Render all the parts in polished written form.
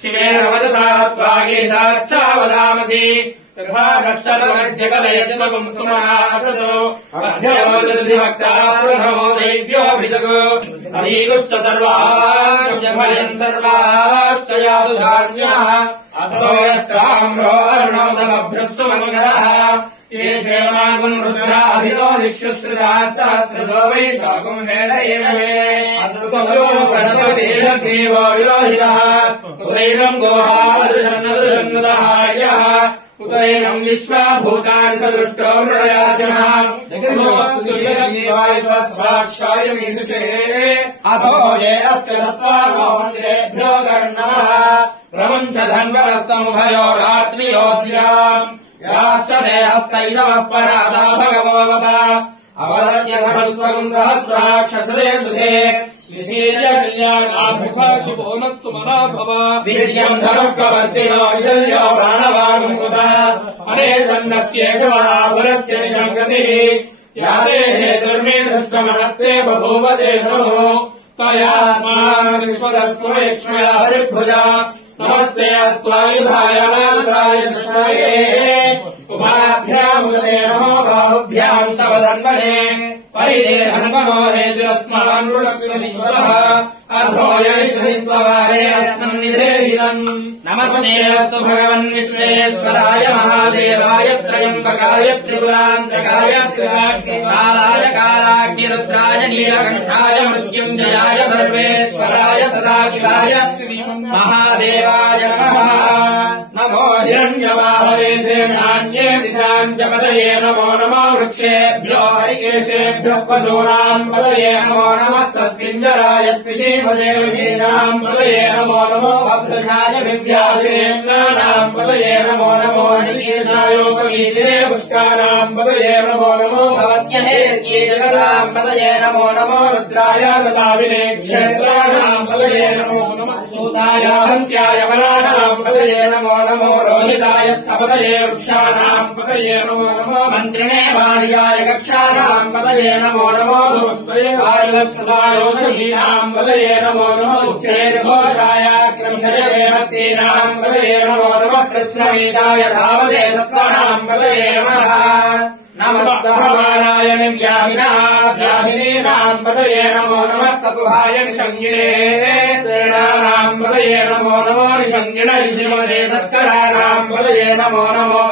शिवेरवचसात्वागीसाच्छावदामसि तथाभक्ताप्रथमो दैव्योऽभिषगो अधीगुश्च सर्वाभयम् सर्वाश्च यातु धान्याः असोयस्ताम्रो अर्णोदमभ्यस्सु मङ्गलः ये क्षेमागुम् रुद्राभितो दिक्षुश्रुताः सहस्रशो वै शाकुम् हेडयेमो विलोहितः उदैवम् गोहादृशन्नदृशन्नुदहार्यः उदैवम् विश्वाभूतानि सदृष्टो मृडयाजनः अथो ये अस्य दत्त्वा मन्दिरेभ्यो कर्णमः प्रमुञ्च धन्वरस्तमुभयो रात्रियोज्याम् याश्चते हस्तैषवः परादा भगवो वप अवदत्यधनुस्वम् सहस्राक्षसुरे सुधे निशीर्यशल्यानामुखा शिवोनस्तु मना भव वीर्यम् धनुःप्रवर्तिनो विशल्यो प्राणवागम् कुतः अने सन्नस्येषवहापुरस्य निशङ्गतिः यादेः दुर्मे दृष्टमनस्ते बभूव ते धनुः त्वयास्मान् विश्वदस्त्वमेक्ष्मया हरिभुजा नमस्ते अस्त्वायुधाय अनायुधाय दृष्टये उभाभ्यामुदते नमो बाहुभ्याम् तव धन्वने परिदेहन्वनो हेतिरस्मान् रुणक्तिनिश्वरः अर्थो यविश्ववारे अस्मन्निधेहितम् नमस्ते अस्तु भगवन् विश्वेश्वराय महादेवाय त्रयम्बकाय त्रिपुरान्तकाय त्रिकालाय कालाग्निरुद्राय नीलकण्ठाय मृत्युञ्जयाय सर्वेश्वराय सदाशिवाय महादेवाय नमः नमो हिरण्यवाहवे सेनान्ये दिशाम् च पतये नमो नमो वृक्षेभ्यो हरिकेशेभ्यः पशूनाम् पतये नमो नमः सस्मिञ्जराय द्विषीमदेवजीनाम् पतये नमो नमो भद्रशाय विद्याधरेन्द्राणाम् पतये नमो नमो निकेशायोपवीचिरे पुष्काराम् पतये नमो नमो भवस्य हेत्ये जगदाम् पतये नमो नमो रुद्राय ददाविने क्षेत्राणाम् पतये नमो नमः सूताय हन्त्याय वराणाम् पतये नमो नमो रोहिताय स्थपतये वृक्षाणाम् पतये नमो नमो मन्त्रिणे वाणियाय कक्षाणाम् पतये नमो नमो वायुवस्पदायोषधीनाम् पतये नमो नमो उच्चैर्घोषाय क्रन्धयवेमत्तीनाम् पतये नमो नमः कृत्स्नवेदाय धावते सत्त्वानाम् पतये नमः नमः सहमानाय व्याधिनीनाम् पतये नमो नमः तपुभाय निषङ्गिणे सेनानाम् पतये नमो नमो निषङ्गिण ऋषिमते तस्कराणाम् पतये नमो नमो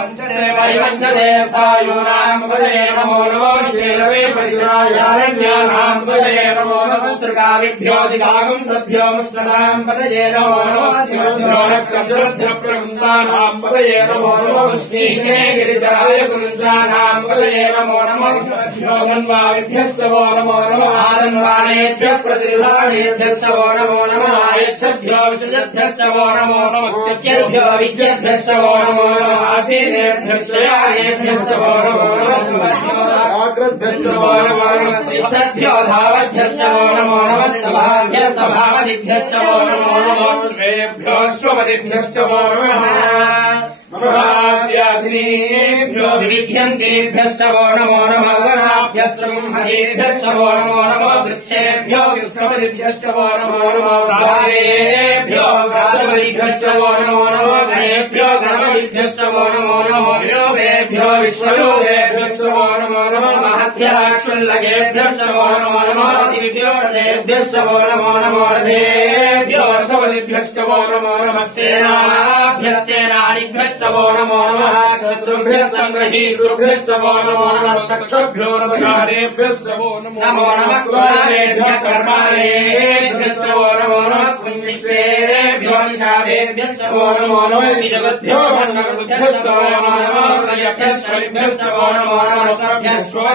परिवञ्चते सायूनाम् पतये नमो नमो निषेलवे परिजुरायारण्यानाम् पतये नमो नमः स्त्रिकाविभ्योऽधिकागम् सभ्यो मुष्णताम् पतये नमो नमः शिवभ्यो नक्रभ्यो प्रवृन्दानाम् पतये नमो नमो मुष्णीषे गिरिचराय कुरुञ्जानाम् पतये नमो नमः मन्वाविभ्यश्च वो नमो नमः आदन्वानेभ्यः प्रतिधानेभ्यश्च वो नमो नमः आयच्छद्भ्यो विषयभ्यश्च वो नमो नमः शस्यभ्यो विद्यभ्यश्च वो नमो नमः आसीनेभ्यश्च यानेभ्यश्च वो नमो नमः आकृद्भ्यश्च वो नमो नमः श्रेष्ठभ्यो धावभ्यश्च वो नमो नमः सभाभ्यः सभापतिभ्यश्च वो नमो नमः श्रेभ्यो श्वपतिभ्यश्च वो नमः व्याधिनीभ्यो विविध्यन्तेभ्यश्च वो नमो नमः गणाभ्यस्त्रगुंहतेभ्यश्च वो नमो नमः वृक्षेभ्यो वृक्षपतिभ्यश्च वो नमो नमः प्राणेभ्यो प्रातपतिभ्यश्च वो नमो नमः गणेभ्यो गणपतिभ्यश्च वो नमो नमः विलोभेभ्यो विश्वलोभेभ्यश्च वो नमो नमः महद्भ्यः क्षुल्लकेभ्यश्च वो नमो नमः रतिभ्यो रथेभ्यश्च वो नमो नमः रथेभ्यो रथपतिभ्यश्च वो नमो नमः सेनाभ्यः सेनानिभ्यश्च वो नमो नमः शत्रुभ्यः सङ्ग्रहीतृभ्यश्च वो नमो नमः सक्षभ्यो नमस्कारेभ्यश्च वो नमो नमः कुमारेभ्यः कर्मारेभ्यश्च वो नमो नमः कुन्विश्वेभ्यो निषादेभ्यश्च वो नमो नमः विशवद्भ्यो भण्डकबुद्भ्यश्च वो नमो नमः प्रयभ्यश्च विभ्यश्च वो नमो नमः सभ्यश्च वो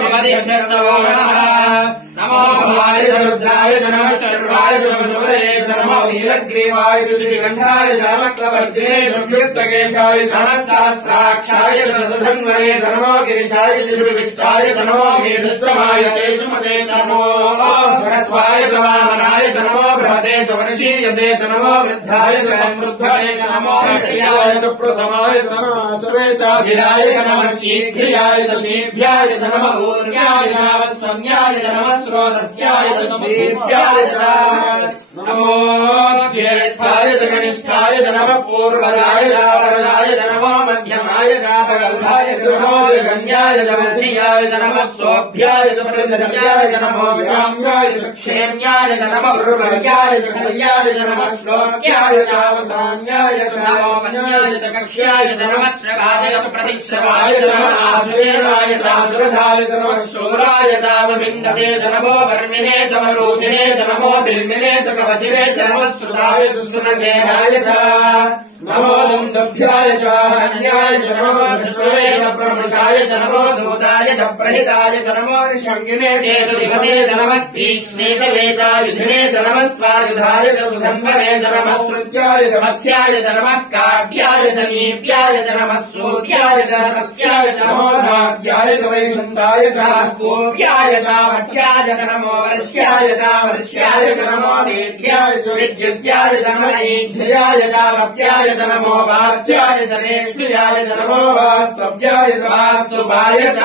नमः नमो भवाय रुद्राय नमः शर्वाय नमः नमो नीलग्रीवाय श्रीकण्ठाय नमः कवर्जे युक्तकेशाय नमः सहस्राक्षाय सदधन्वये नमो गिरिशाय विष्टाय नमो वीरश्रमाय तेजुमते नमो सरस्वाय वामनाय नमो बृहते वंशीयसे नमो वृद्धाय समृद्धये नमो हृदयाय प्रथमाय नमः सर्वेचाधिराय नमः शीघ्रियाय शीभ्याय नमः ऊर्याय नमः सम्याय नमः स्रोतस्याय दीप्याय नमो ज्येष्ठाय कनिष्ठाय नमः पूर्वदाय वरदाय नमो मध्यमाय कापगल्भाय नमो गण्याय मध्याय नमः सोभ्याय प्रदर्शयाय नमो व्याम्याय क्षेम्याय नमः उर्वर्याय कल्याय नमः श्लोक्याय नावसान्याय नमो मन्याय कक्ष्याय नमः श्रवाय प्रतिश्रवाय नमः आश्रयाय आश्रधाय नमः शूराय तावविन्दते नमो वर्मिणे च मरूचिने नमो बिल्मिने च कवचिने च नमः श्रुताय दुःसुनसेनाय च नमो दुन्दभ्याय च हरण्याय च नमो धृष्वे च प्रमृषाय च नमो दूताय च प्रहिताय च नमो निषङ्गिने च दिवते च नमः तीक्ष्णे च वेदायुधिने च नमः स्वायुधाय च सुधन्वने च नमः श्रुत्याय च मत्स्याय च नमः काव्याय च नीप्याय च नमः सूर्याय च रसस्याय च नमो भाग्याय च वैशन्ताय च पूर्व्याय च वट्याय च नमो वर्ष्याय च वर्ष्याय च नमो वेद्याय च विद्युत्याय च नमो ऐध्याय च लभ्याय च नमो वाद्याय च रेष्म्याय च नमो वास्तव्याय च वास्तुवाय च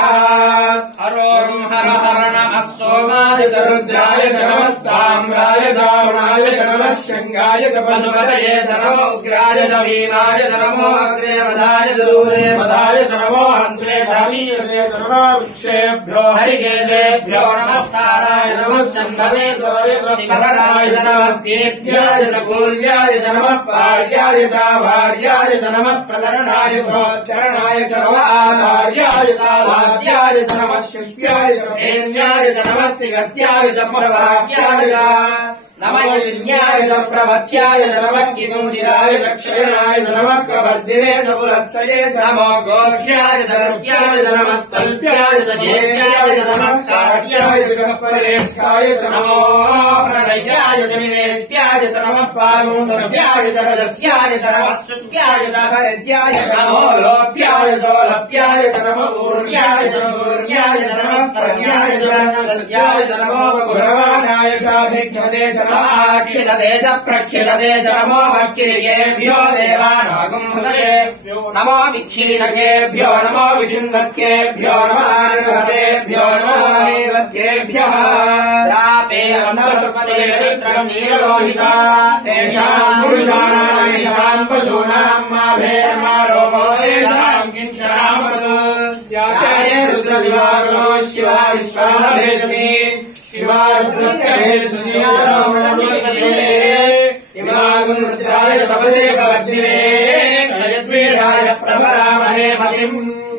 हरों हर हर नमः सोमाय च रुद्राय च नमस्ताम्राय च वरुणाय च नमः शृङ्गाय च पशुपतये च नमो उग्राय च भीमाय च नमो अग्रे वधाय च दूरे वधाय च नमो हन्त्रे च वीरसे च नमो वृक्षेभ्यो हरिकेशेभ्यो नमस्काराय नमः शम्भवे शिवराय च नमस्तेभ्याय च कूल्याय च नमः पार्याय च भार्याय च नमः प्रकरणाय चोच्चरणाय च नमः आचार्याय च वाद्याय च नमः शिष्याय च प्रेम्याय च नमः सिगत्याय च प्रवाक्याय च नमः यज्ञाय च प्रवत्याय च नमः किमुचिराय च क्षयणाय च नमः कवर्धिने च पुरस्तये च नमो गोष्ठ्याय च गर्भ्याय च नमः स्तल्प्याय च ज्येष्ठ्याय च नमः काट्याय च परेष्ठाय च नमो प्रदयाय च निवेश्याय च नमः पागुंसव्याय च रजस्याय च नमः शुष्क्याय च भरद्याय च नमो लोप्याय च लप्याय च नमः ऊर्याय च सूर्याय च नमः प्रज्ञाय च नमस्याय च नमो गुरवाणाय च भिज्ञते च खिलते च प्रखिलते च नमो भक्तिर्येभ्यो देवानागुं हृदयेभ्यो नमो विक्षीणकेभ्यो नमो विचिन्वत्केभ्यो नमो देवत्येभ्यः रापे अन्तरस्वदेवत्रम् नीरलोहिता तेषाम् पुरुषाणाम् येषाम् पशूनाम् माभेर्मा रोमो येषाम् किञ्चनामृतो व्याख्याये रुद्रशिवानो शिवा विश्वाभेषति शिवा रुद्रस्य भेषति इमागुम् रुद्राय तपसे कवज्जिने क्षयद्वीराय प्रभरामहे मतिम्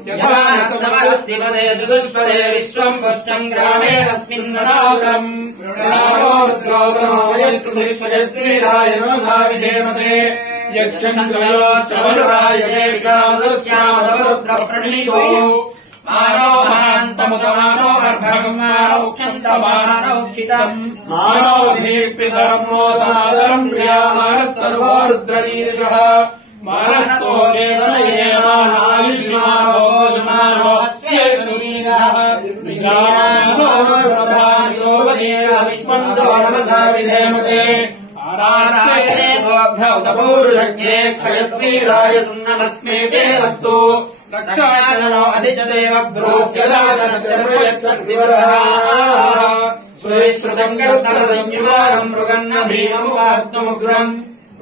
यमानः समहस्तिपदे चतुष्पदे विश्वम् पुष्टम् ग्रामे अस्मिन्ननागम् नमो रुद्रोगनो वयस्तु क्षयद्वीराय नमसा विधेमते यक्षन्तयोश्चवनुराय देविकामदस्यामदवरुद्रप्रणीतो मानो महान्तमुदमानो अर्भगम् मानौक्षन्तमानौक्षितम् मानो दीप्तितरम् मोदादरम् प्रियामानस्तर्वो रुद्रनीर्षः मानस्तो वेदनयेमानायुष्मानो अस्वेषुनीरः विजानो विश्वन्तो नमसा विधेमते आरायणे गोभ्यौतपूरुषज्ञे क्षयद्वीराय सुन्नमस्मेते अस्तु रक्षानो अधिजदेव ब्रूह्यदानशर्वयच्छक्तिवरः सुश्रुतम् गर्दरसंयुवानम् मृगन्न भीममुपात्तमुग्रम्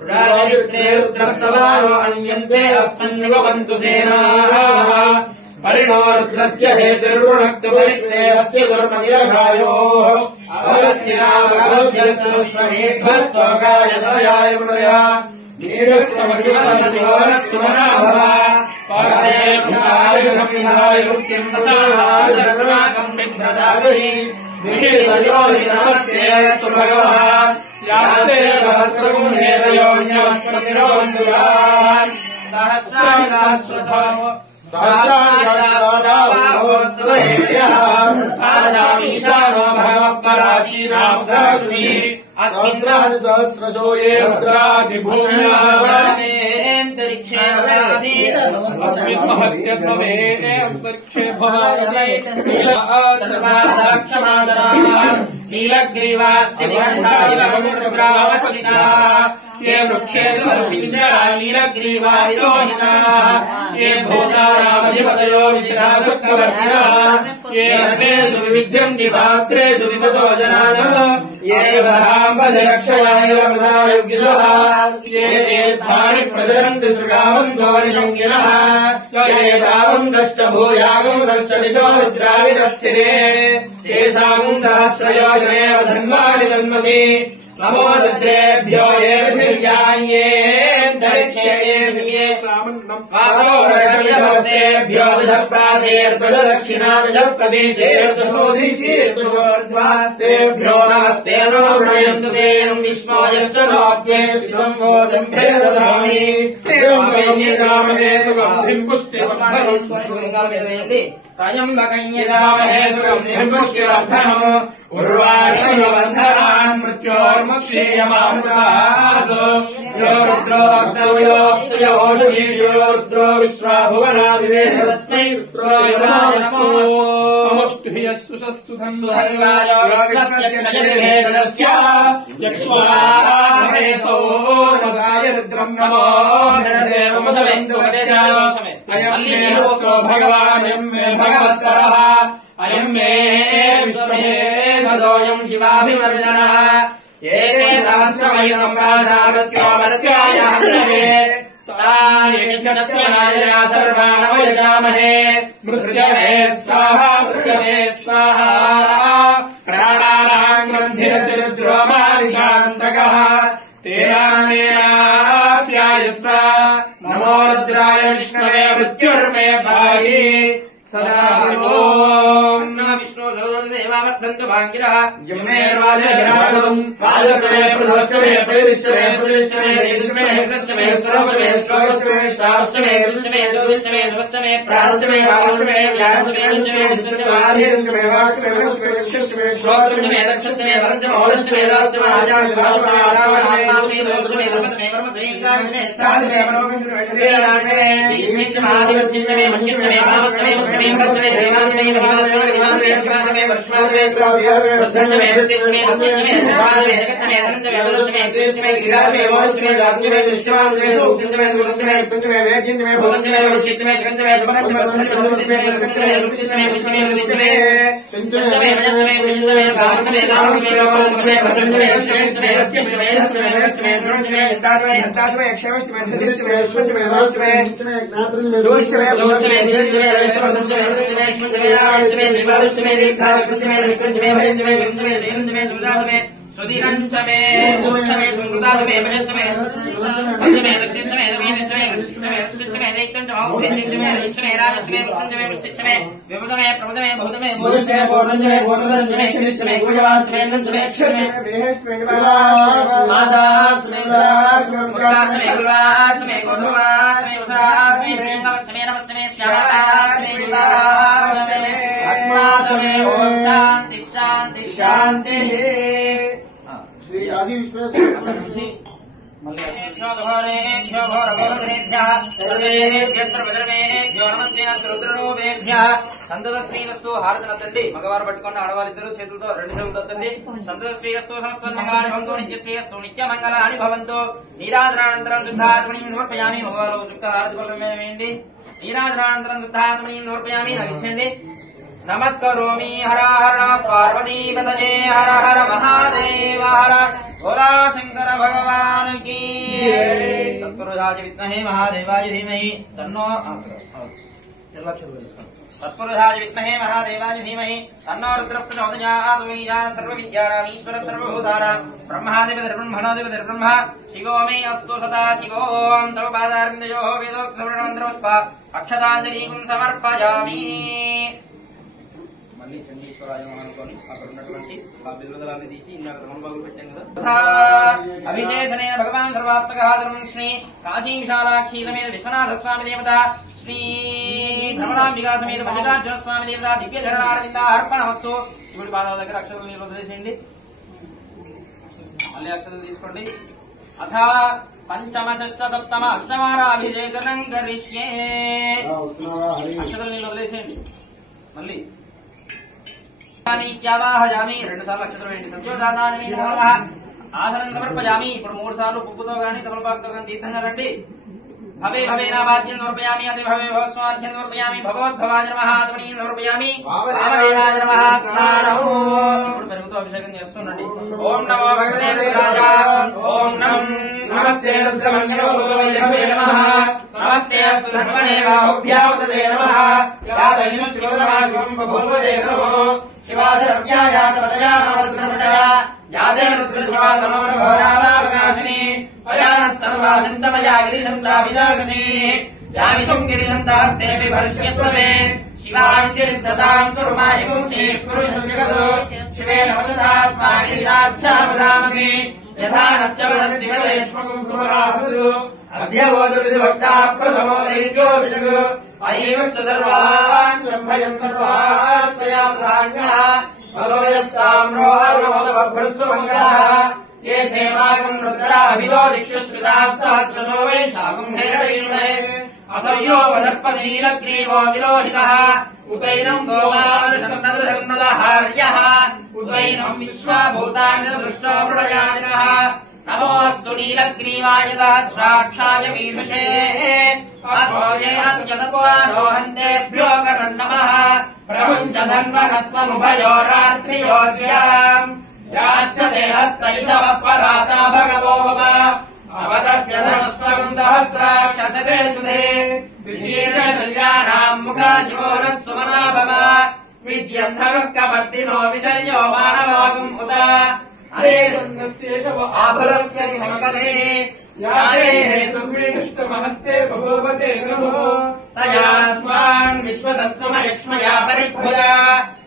रुद्रादित्ये रुद्रस्तवानो अन्यन्ते अस्मन्निवन्तु सेनाः परिणो रुद्रस्य हेतिर्वृणक्तु परित्ते अस्य दुर्मतिरघायोः अवस्थिरामगोभ्यस्तोष्वमेभ्यस्तोकाय दयाय मृया ीरस्वशिवनशिवनः पादेक्षाय मुक्तिम् प्रसादाकम् बिभ्रदागहि विहितयोहि नमस्ते तु भगवः याते सहस्रगुणेतयोऽन्यवस्पतिरोऽन्धुरान् सहस्राणि सहस्रदावाहोस्तवहेयः आशामीशानो भगवः परा प्राचीनामुद्राकृति अस्मिन् सहस्रशो ये रुद्रादिभूम्यान्तरिक्षे अस्मिन् महत्यत्तमे अंतरिक्षे भवामि सर्वादाक्षमादराः नीलग्रीवास्य निगण्ठादिवरुद्रावस्तिनाः ये वृक्षे नीलग्रीवाहिरोहिताः ये भूतानामधिपतयो विशिरासुक्तवर्तिनः ये अग्नेषु विविध्यन्ति पात्रेषु विपतो जनानः ये वराम्बजरक्षयाय वृदायुग्यतः ये एतानि प्रचरन्ति सुगावन्तो निषङ्गिनः ये तावन्तश्च भूयागन्तश्च दिशो रुद्राविदस्थिरे तेषाम् सहस्रयोजनेव धन्वानि जन्मसि नमो रुद्रेभ्यो ये पृथिव्यान्येऽन्तरिक्षे ये पादोरक्षभ्यो दशप्राचेर्दशदक्षिणादशप्रदेशेर्दशोधिचेर्दशोर्ध्वास्तेभ्यो नमस्ते नो वृणयन्तु तेन विष्णोयश्च नोऽप्ये शिवम् वोदम्भे ददामि रामहे सुगन्धिम् पुष्टिवर्धनम् त्र्यम्बकञ्यदामहे सुगन्धिम् पुष्टिवर्धनम् उर्वाणिवर्धनान् मृत्योर्मुक्षेयमामृतात् यो रुद्रो अग्नौ योऽप्सुयो ओषधीषु रुद्रो विश्वाभुवना विवेश तस्मै रुद्रो नमो नमोऽस्तुभ्यः सुषस्तुधम् सुधन्वायो विश्वस्य क्षयनिभेदनस्य यक्ष्माहे सोमसाय रुद्रम् नमो धनदेवमुषवेन्दुवदेशामि अयम् मे नमोऽस्तु भगवान् अयम् मे भगवत्तरः अयम् मे विश्वेशदोऽयम् शिवाभिवर्जनः एते सहस्रमयम् वासामृत्योमर्त्यायाहन्नवे तानि यज्ञस्य नायया सर्वानवयजामहे मृत्यवे स्वाहा मृत्यवे स्वाहा प्राणानाम् ग्रन्थिरसि रुद्रोमादिशान्तकः तेनाप्यायस्व नमो रुद्राय विष्णवे मृत्युर्मे पाहि सदा ओम् नमः विष्णु देवावर्धन्तु भाङ्गिरः यमुनेर्वाजहिरागतम् वाजस्वे प्रधवस्वे प्रदिश्वे प्रदिश्वे रेजस्वे हेतस्वे सरस्वे श्लोकस्वे श्रावस्वे ऋतस्वे ज्योतिस्वे धवस्वे प्राणस्वे वागस्वे व्यासस्वे ऋतस्वे धृतवाधिरस्वे वाक्स्वे वृक्षस्वे वृक्षस्वे श्रोत्रस्वे दक्षस्वे वरञ्चमहोदस्वे दास्वे आचार्यभावस्वे आरामस्वे दोषस्वे धर्मस्वे कर्मस्वे इंगास्वे स्थानस्वे मनोविष्णुवे शरीरास्वे विष्णुमादिवर्जिन्नवे मन्यस्वे भावस्वे वस्वे देवास्वे महिमास्वे दिवास्वे अग्निमास्वे वर्षमास्वे प्राव्यास्वे वर्धन्नवे दस्यस्वे दत्तस्वे सर्वास्वे जगत्स्वे धनस्वे वदस्वे कृष्णस्वे गिरास्वे मोस्वे दात्स्वे दृश्यमानस्वे सुक्तस्वे गुणस्वे युक्तस्वे वेद्यस्वे भोगस्वे वशिष्ठस्वे जगन्स्वे सुभगस्वे वर्धन्नवे वदस्वे रुचिस्वे विष्णुस्वे रुचिस्वे सुञ्चस्वे वजस्वे विजस्वे गावस्वे गावस्वे लोकस्वे वर्धन्नवे श्रेष्ठस्वे रस्यस्वे रस्यस्वे रस्यस्वे गुणस्वे यन्तास्वे यन्तास्वे क्षेमस्वे धृतिस्वे स्वस्वे वास्वे ज्ञातस्वे दोषस्वे दोषस्वे दिगस्वे रस्यस्वे सुधीरञ्चमे सूक्षमे सुमृतादमे भजस्मे भजमे रक्तिस्मे रवीन्द्रस्मे कृष्णमे सुष्टमे दैत्यञ्चमे रविस्मे राजस्मे वृष्टञ्चमे वृष्टिच्चमे विभुतमे प्रभुतमे बहुतमे भूषमे पूर्णञ्चमे पूर्णदञ्चमे क्षिरिष्टमे गुजवास्मे नञ्चमे क्षमे बृहस्मे मासास्मे गुलास्मे गुलास्मे गोधुमास्मे उषास्मे प्रियंगमस्मे नमस्मे श्यामास्मे दिवास्मे अस्मादमे ओम शांति शांति शांति श्री काशी विश्वेश्वर సంతత శ్రీరస్తు హారతనతండి మగవారు పట్టుకున్న ఆడవారిద్దరూ చేతులతో రెండు చేతులతో తండి సంతత శ్రీరస్తు సమస్తం మంగళాని భవంతు నిత్య శ్రీరస్తు నిత్య మంగళాని భవంతు నీరాజనానంతరం శుద్ధాత్మనీం సమర్పయామి మగవారు శుద్ధ హారతి పల్లవేయండి నీరాజనానంతరం శుద్ధాత్మనీం సమర్పయామి నగించండి నమస్కరోమి హర హర పార్వతీపతయే హర హర మహాదేవ హర భోలా శంకర భగవాన్ కీ తత్పురుషాయ విద్మహే మహాదేవాయ ధీమహి తన్నో తత్పురుషాయ విద్మహే మహాదేవాయ ధీమహి తన్నో రుద్ర ప్రచోదయాత్ ఓం సర్వవిద్యానామీశ్వర సర్వభూతానాం బ్రహ్మాధిపతిర్బ్రహ్మణోధిపతిర్బ్రహ్మ శివో మే అస్తు సదా శివోం తవ పాదారవిందయోః వేదోక్తవర్ణమంత్రపుష్ప అక్షతాంజలిం సమర్పయామి. మళ్ళీ చండీశ్వరాయం అనుకోని అక్కడ ఉన్నటువంటి ఆ బిల్వదలాన్ని తీసి ఇందాక రమణబాబులు పెట్టాం కదా. అభిషేకనేన భగవాన్ సర్వాత్మక ధర్మం శ్రీ కాశీ విశాలాక్షీలమైన విశ్వనాథ స్వామి దేవత శ్రీ భ్రమరాంబికా సమేత మల్లికార్జున స్వామి దేవత దివ్య ధరణారవింద అర్పణమస్తు. శివుడి పాదాల దగ్గర అక్షతలు నీళ్ళు వదిలేసేయండి. మళ్ళీ అక్షతలు తీసుకోండి. అథ పంచమ షష్ఠ సప్తమ అష్టమారాభిషేకం కరిష్యే. అక్షతలు నీళ్ళు వదిలేసేయండి. మళ్ళీ ఇత్యావాహయామి 2 సార్లు అక్షతలు వేయండి. సంయోజాతామి నమో నమః. ఆసనం సమర్పయామి. ఇప్పుడు 3 సార్లు పువ్వుతో గాని తమలపాకుతో గాని తీర్థంగా రండి. భవే భవేనావాద్యం సమర్పయామి. అతి భవే భవస్వాద్యం సమర్పయామి. భగవద్భవాయ నమః. ఆత్మనీయం సమర్పయామి. వామదేవాయ నమః. స్నానము. ఇప్పుడు పెరుగుతో అభిషేకం చేస్తుండండి. ఓం నమో భగవతే రుద్రాయ. ఓం నమస్తే రుద్రమంగళో భగవతే నమః. నమస్తే అస్తు ధన్వనే బాహుభ్యావతే నమః. యాదైన శివదమాశివం బభూవదే నమః. శివాధరవ్యాయాత పదయాన రుద్రమజయ యాదే రుద్రశివాసనోరఘోరాలాపకాశిని అయానస్తనువాసంతమయాగిరిసంతాభిదాగసి యామిషం గిరిసంతాస్తే బిభర్ష్యస్వమే శివాం గిరిద్దతాం కురుమాహి పుంసీ పురుషం జగదో శివేన వదదాత్మా గిరిజాచ్ఛామదామసి యథా నస్య వదంతి వదేష్మకం సుమరాసు అభ్యబోధతి భక్తా ప్రథమో దైవ్యో విజగు అయేవశ్చ సర్వాన్ బ్రహ్మయం సర్వాస్వయాసాన్యః భగవయస్తామ్రోహర్ణమోదభ్రస్వమంగళः ये सेवागं रुद्राभितो दिक्षुश्रुताः सहस्रशो वै शाकं हेरडीमहे असह्यो वदर्पति नीलग्रीवो विलोहितः उतैनम् गोमादृशन्नदहार्यः उतैनम् विश्वाभूतान्यदृष्टो मृडयादिनः नमोऽस्तु नीलग्रीवाय सहस्राक्षाय मीदृशे अस्य तत्त्वारोहन्तेभ्यो करन्नमः प्रमुञ्च धन्वनस्वमुभयोरात्रियोज्याम् याश्चते हस्तैषवः पराता भगवो मम अवदभ्यधनुस्वगम् सहस्राक्षसते सुधे विशीर्णशल्यानाम् मुखाशिवो नः सुमना भव विज्यम् धनुः कपर्दिनो विशल्यो मानवागुम् उत हरे आभरस्य निसङ्गते यारे हेतुर्विष्टमहस्ते बभूवते नमो तयास्मान् विश्वतस्तमयक्ष्मया परिभुजा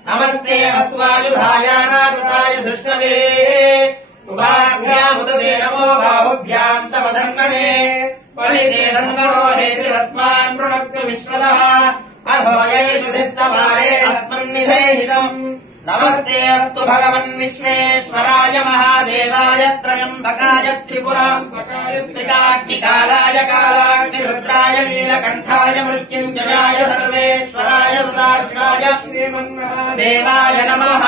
नमस्ते अस्त्वायुधायानाकृताय धृष्णवे उभाभ्यामुदते नमो बाहुभ्याम् तव धन्वने परिते धन्वनो हेतिरस्मान् वृणक्तु विश्वतः अभो यैषुधिस्तवारे अस्मन्निधेहितम् नमस्ते अस्तु भगवन् विश्वेश्वराय महादेवाय त्रयम्बकाय त्रिपुरान्तकाग्निकालाय कालाग्निरुद्राय नीलकण्ठाय मृत्युञ्जयाय सर्वेश्वराय सुदाक्षिणाय श्रीमन्महादेवाय नमः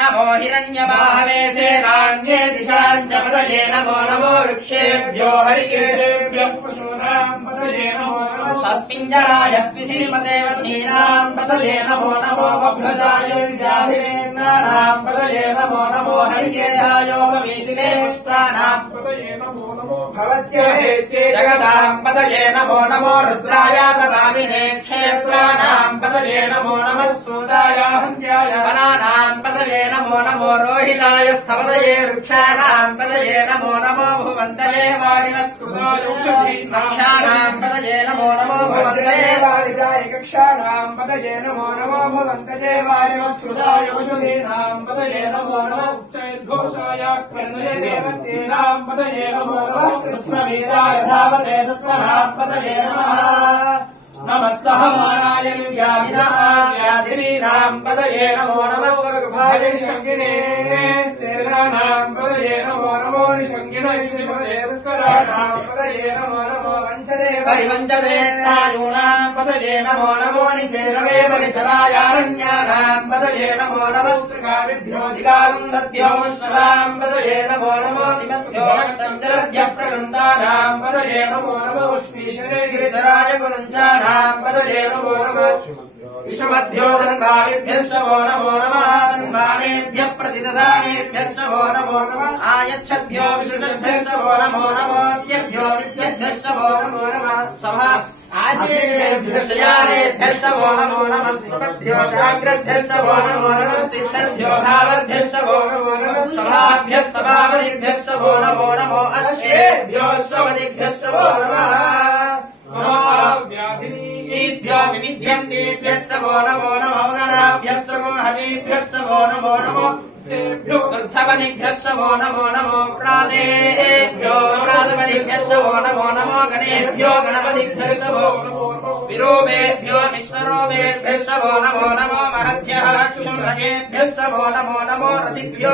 नमो हिरण्यबाहवे सेनान्ये दिशाम् च पदये नमो नमो वृक्षेभ्यो हरिकेशेभ्यः पशूनाम् पदये नमो सत्पिञ्जराय द्विसीमदेवतीनाम् पदये नमो नमो बभ्रजाय व्याधिरेन्द्राणाम् पदये नमो नमो हरिकेशायोपवीतिने पुष्टानाम् पदये नमो नमो भवस्य हेत्ये जगदाम् पदये नमो नमो रुद्राय तदामिने क्षेत्राणाम् पदये नमो नमः सूताय हन्त्याय वनानाम् पदये नमो नमो रोहिताय स्थपदये वृक्षाणाम् पदये नमो नमो भुवन्तले वारिवस्कृतायौषधीनाम् पदये नमो नमो भुवन्तले वारिदाय कक्षाणाम् पदये नमो नमो भुवन्तले वारिवस्कृताय औषधीनाम् पदये नमो नमो उच्चैर्घोषाय कर्णये देवतीनाम् पदये नमो नमः कृष्णवीराय धावते सत्त्वनाम् पदये नमः नमः सहमानाय व्याधिवीराम् पदये नमो नमः गर्भाय निषङ्गिने स्तेराणाम् पदये नमो नमो निषङ्गिणैश्वरेस्कराणाम् पदये नमो नमो वञ्चदे परिवञ्चदे स्नायूनाम् पदये नमो नमो निचेरवे परिसरायारण्यानाम् पदये नमो नमः श्रीकारिभ्यो जिगारुन्धभ्यो मुष्णराम् पदये नमो नमो सिमभ्यो रक्तम् जलभ्यः प्रकृन्तानाम् पदये नमो नमो उष्णीशरे गिरिधराय गुरुञ्चानाम् पदये नमो नमः विषमभ्यो धन्वाणिभ्यः वो नमो नमः धन्वाणेभ्यः प्रतिददानेभ्यः वो नमो नमः आयच्छद्भ्यो विश्रुतभ्यः वो नमो नमोऽस्यभ्यो विद्यभ्यः वो नमो नमः सभा आशीर्भ्यः वो नमो नमः स्मृतभ्यो जाग्रद्भ्यः वो नमो नमः सिद्धभ्यो भावद्भ्यः वो नमो नमः सभाभ्यः सभापतिभ्यः वो नमो नमो अश्वेभ्यो स्वपतिभ्यः वो नमः व्याधिभ्यो विविध्यन्तेभ्यः वो नमो नमो गणाभ्यः श्रमोहदेभ्यः वो नमो नमो वृक्षपतिभ्यः वो नमो नमो प्रादेभ्यो प्रातपतिभ्यः वो नमो नमो गणेभ्यो गणपतिभ्यः वो नमो विरूपेभ्यो विश्वरूपेभ्यः वो नमो नमो महद्भ्यः शुम्भकेभ्यः वो नमो नमो रतिभ्यो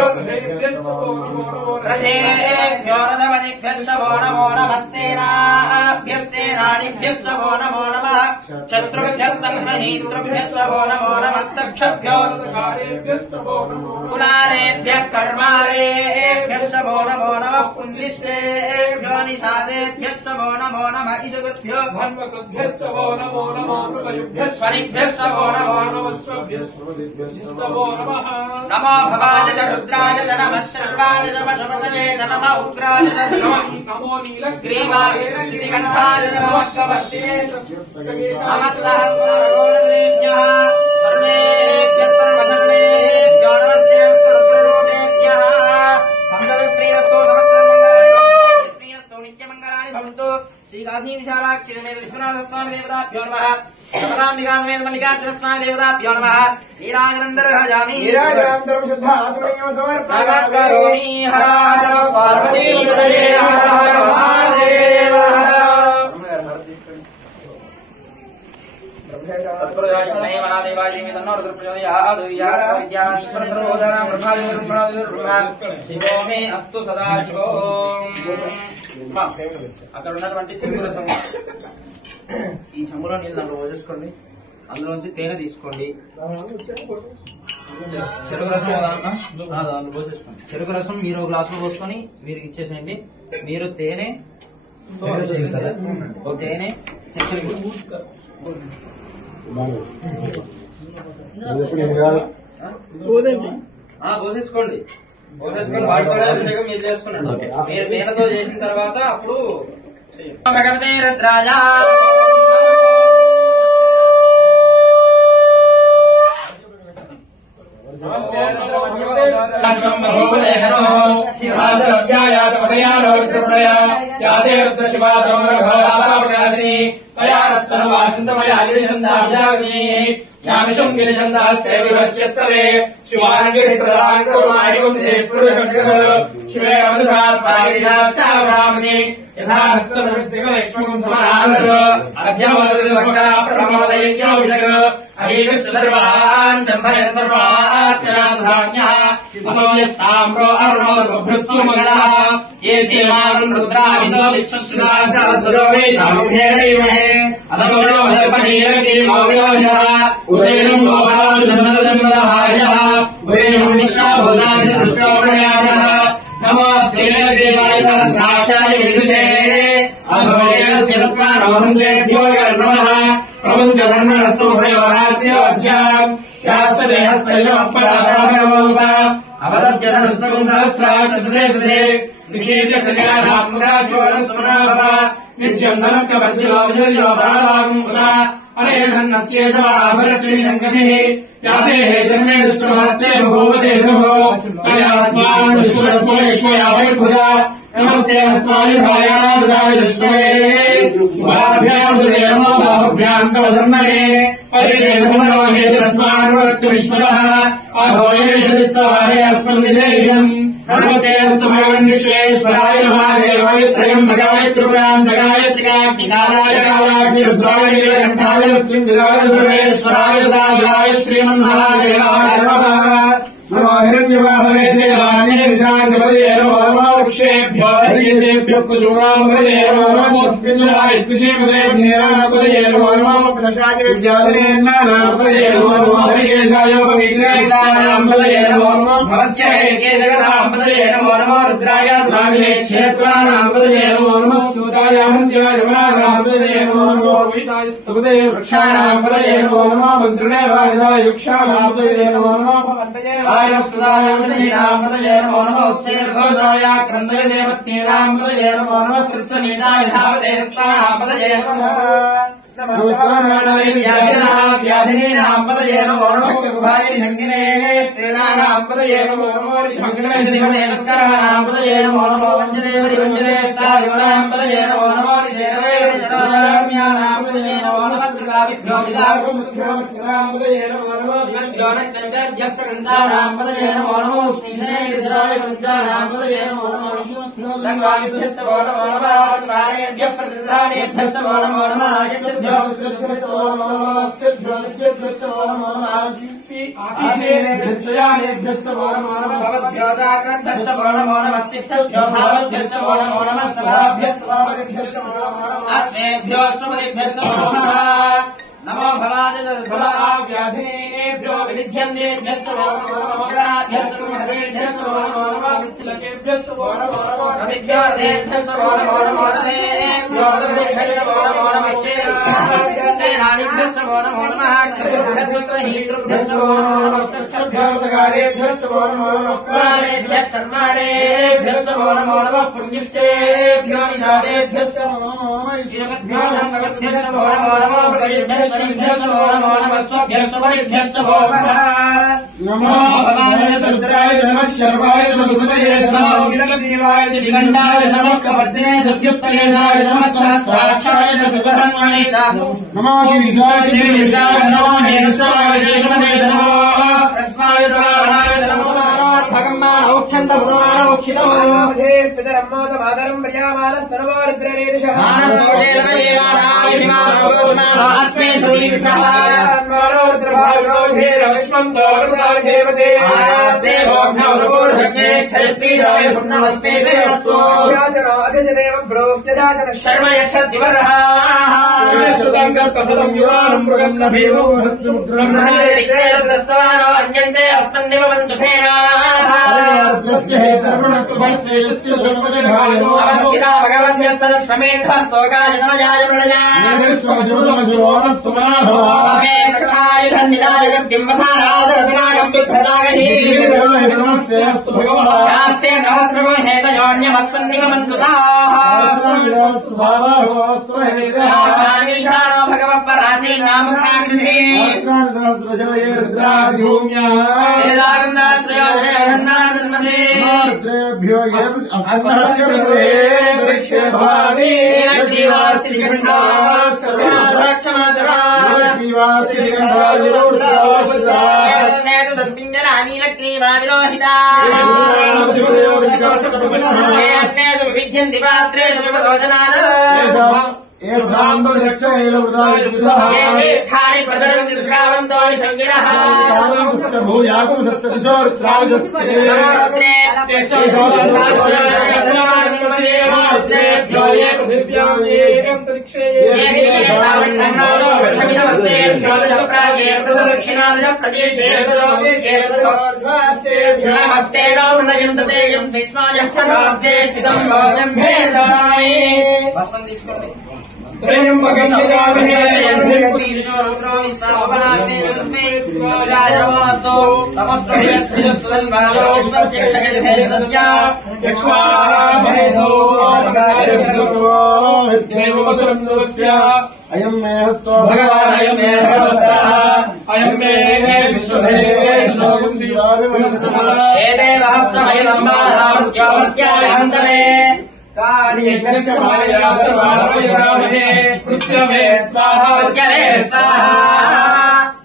रथेभ्यो रथपतिभ्यः वो नमो नमः सेनाभ्यः सेनानिभ्यः वो नमो नमः शत्रुभ्यः संग्रहीतृभ्यः वो नमो नमः सक्षभ्यो कुलालेभ्यः कर्मालेभ्यः वो नमो नमः पुंलिष्टेभ्यो निषादेभ्यः वो नमो नमः इषुगुभ्यो वो नमो नमो स्वरिभ्यः वो नमो नमो भवाय च रुद्राय च नमः शर्वाय च पशुपतये च नमः उग्राय च नमो नीलग्रीवाय च श्रीकण्ठाय च नमः कवर्तिने नमः सहस्रकोटिभ्यः सर्वेभ्यः सर्वसर्वेभ्यो नमस्ते रुद्ररूपेभ्यः संगतश्रीरस्तो नमस्ते श्रीरस्तो नित्यमङ्गलानि भवन्तु श्रीकाशी विशालाक्षी समेत विश्वनाथ स्वामी देवताभ्यो नमः कमलाम्बिका समेत मल्लिकार्जुन स्वामी देवताभ्यो नमः नीराजनन्दरहजामि नीराजनन्दरं शुद्ध आचमनीयं समर्पयामि नमस्करोमि हर हर पार्वती पतये हर हर महादेव शिवो मे अस्तु सदा शिवो అక్కడ ఉన్నటువంటి చెరుకు రసం ఈ చెంబులో నీళ్ళు దాంట్లో పోసేసుకోండి అందులోంచి తేనె తీసుకోండి చెరుకు రసం దాంట్లో పోసేసుకోండి చెరుకు రసం మీరు ఒక గ్లాసులో పోసుకొని మీరు ఇచ్చేసేయండి మీరు తేనె తేనె చక్కెర పోసేసుకోండి పోసేసుకొని వాటితో అభిషేకం మీరు చేసుకున్నాడు మీరు తేనెతో చేసిన తర్వాత అప్పుడు భగవతే రుద్రాయ ्यामिषम् गिरिशन्दास्ते विभश्यस्तवे शिवाङ्गिरित्रदाङ्कुर्मायिपुंसे पुरुषमद्गः शिवे अमृतसात्पारिशास्यावधामसि यथा हस्तप्रवृत्तिकलक्ष्मकम् समानादः अभ्यमोदभक्ता प्रमोदयज्ञोऽभिषक अहीविश्च सर्वान् जम्भयन् सर्वास्याधान्यः असोयस्ताम्रो अरुणोदभ्युः सुमङ्गलः ये सेवान् रुद्राभितो विच्छुश्रुतासो वेशामुभेदैमहे अथसोयो भजपनीरकेमो विलोचः उदयनम् गोपालजन्मदजन्मदहार्यः उदयनम् निश्चाभूतानिदृष्टोपयाजः नमोऽस्ते देवाय साक्षाय विदुषे अभवयस्य तत्त्वानोहन्तेभ्यो नमः प्रपञ्चधर्मणस्तु भयोरार्त्यवध्याम् याश्च देहस्तैलमपराधाभयोप अवदद्यधनुस्तकुन्दहस्राक्षसदे सुधे निषेध्य शल्यानाम् मुखाशोरस्वनाभव नित्यम् धनक्यवर्जिलो विजर्यो बालवाम् उदा अनेधन्नस्येष वाभरश्रीशङ्कतिः यातेः जन्मे दुष्टमहस्ते बभूवते ध्रुवो तयास्मान् विश्वस्मैश्वयावैर्भुजा नमस्ते अस्माभिधायाय दुष्टवे बाभ्याम् दुरे नमो बाहुभ्याम् तव धर्मणे परिचयधर्मणो हेतुरस्मान् वक्तु विश्वतः अभोयेषदिस्तवारे अस्मन्निधेयम् नमस्ते अस्तु भगवन् विश्वेश्वराय महादेवाय त्रयम्बकाय त्रिपुरान्तकाय त्रिकाग्निकालाय कालाग्नि रुद्राय नीलकण्ठाय मृत्युञ्जयाय सर्वेश्वराय सदाशिवाय श्रीमन्महादेवाय नमः नमो हिरण्यवाहवे सेवान्यनिशान्तपदये नमो नमो वृक्षेभ्यो हरिकेशेभ्यो कुसुमापदये नमो नमो स्पिञ्जराय कृषेपदेभ्येनापदये नमो नमो प्रशाचिविद्यालयेन्नानापदये नमो नमो हरिकेशायोपविघ्नेशानाम्पदये नमो नमो भवस्य हेकेशगताम्पदये नमो नमो रुद्राय द्वाभिषे क्षेत्राणाम्पदये नमो नमो सूताय हन्त्याय रमणानाम्पदये नमो नमो रोहिताय स्तुपदे वृक्षाणाम्पदये नमो नमो मन्त्रिणे वारिदाय वृक्षाणाम्पदये नमो नमो स्तुताय नमो नमो उच्चैर्घोषाय क्रन्दविदेवत्येनाम्पदये नमो नमः कृष्णनीताय धावते रत्नाम्पदये नमः व्याधिनीनाम्पदये नमो नमः कुभाय निषङ्गिने स्त्रीणाम्पदये नमो नमो निषङ्गिने नमस्काराम्पदये नमो नमो वञ्जदेवरि वञ्जदेस्तारिवराम्पदये नमो नमो निषेणवे निषेणाम्पदये नमो नमः गंगाभिभ्यो निदागमुद्भ्योमस्मरामपदये नमो नमः शिवभ्यो नगन्धानामपदये नमो नमो श्रीधरेन्द्रायगन्धानामपदये नमो नमो गंगाभिभ्यस्य वो नमो नमः चत्वारेभ्यः प्रतिधानेभ्यस्य वो नमो नमः यस्भ्यो श्रीभ्यस्य वो नमो नमः अस्यभ्यो नित्यभ्यस्य वो नमो नमः आसीनेभ्यस्य यानेभ्यस्य वो नमो नमः भवद्भ्यो दाग्रद्भ्यस्य वो नमो नमः स्तिष्ठभ्यो भावद्भ्यस्य वो नमो नमः सभाभ्यस्य स्वापदिभ्यस्य वो नमो नमः अस्मेभ्यो स्वपदिभ्यस्य वो नमः नमो भवादिभ्यो विविध्यन्तेभ्यश्च वो नमो नमः गणाभ्यश्च महदेभ्यश्च वो नमो नमः विच्लकेभ्यश्च वो नमो नमः रविभ्योर्देभ्यश्च वो नमो नमः रदेभ्यो रविभ्यश्च वो नमो नमः सेनानिभ्यश्च वो नमो नमः क्षत्रिभ्यश्च हीतृभ्यश्च वो नमो नमः सक्षभ्योऽधिकारेभ्यश्च वो नमो नमः कुमारेभ्यः कर्मारेभ्यश्च वो नमो नमः पुण्यश्चेभ्यो निधानेभ्यश्च वो नमो नमः जीवभ्यो धर्मभ्यश्च वो नमो नमः भगवेभ्यश्च भ्यश्च वो नमो नमः स्वभ्यश्च वैभ्यश्च वो नमो भवाय रुद्राय नमः शर्वाय नमः नमो नीलग्रीवाय दिगंडाय नमः कवर्धने दुर्युक्तलेशाय नमः सहस्राक्षाय सुदहन्मणे नमो गिरिशाय गिरिशाय नमो हेरस्वाय देशमने नमो अस्माय दवाराय नमो भगम्मा औक्षन्त भगवान औक्षितो हे स्थितरम्मोद मातरं प्रियामानस्तनवो रुद्ररेरिषः आनन्दोजेरदेवानाय हिमानोगोष्णास्मे श्रीविषः मानोरुद्रभावोधे रविष्मन्दो वसाधेवते आरादेवोऽग्नौदपूर्षज्ञे क्षयपीराय पुण्यमस्ते देवस्तु शाचनाधिजदेवं ब्रोह्यजाचन शर्म यच्छद्दिवरः सुदङ्गत्तसदं युवानं मृगं न भीमो ब्रह्मणेरिक्तेरद्रस्तवानो अन्यन्ते अस्मन्निवन्तु सेनाः अवस्थिता भगवद्भ्यस्तदश्वमेढ्यस्तोकाय तनयाय प्रणयाय धन्निदाय गद्दिम्बसानादरविनागं बिभ्रदागहीस्ते नवश्रवो हेतयोन्यमस्मन्निवन्तुताः ईशानो भगवः परासी नामखाकृतिः भ्यो विद्यन्ति पात्रे खाणि प्रदरन्ति श्रावन्तानि सङ्गिनः अयं मे हस्तो भगवान् अयं मे भगवतः अयं मे एते सहस्रमयदम्बाहामृत्योमत्याहन्तमे कार्यज्ञस्य माया सर्वाभयामहे पृथ्वे स्वाहा पृथ्वे स्वाहा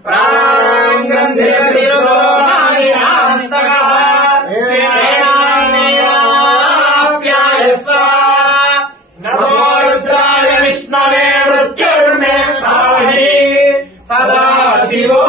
प्राङ्ग्रन्थे विरुद्धो नाभिशान्तकः तेनान्येनाप्याय स्वाहा नमो रुद्राय विष्णवे मृत्युर्मे पाहि सदा शिवो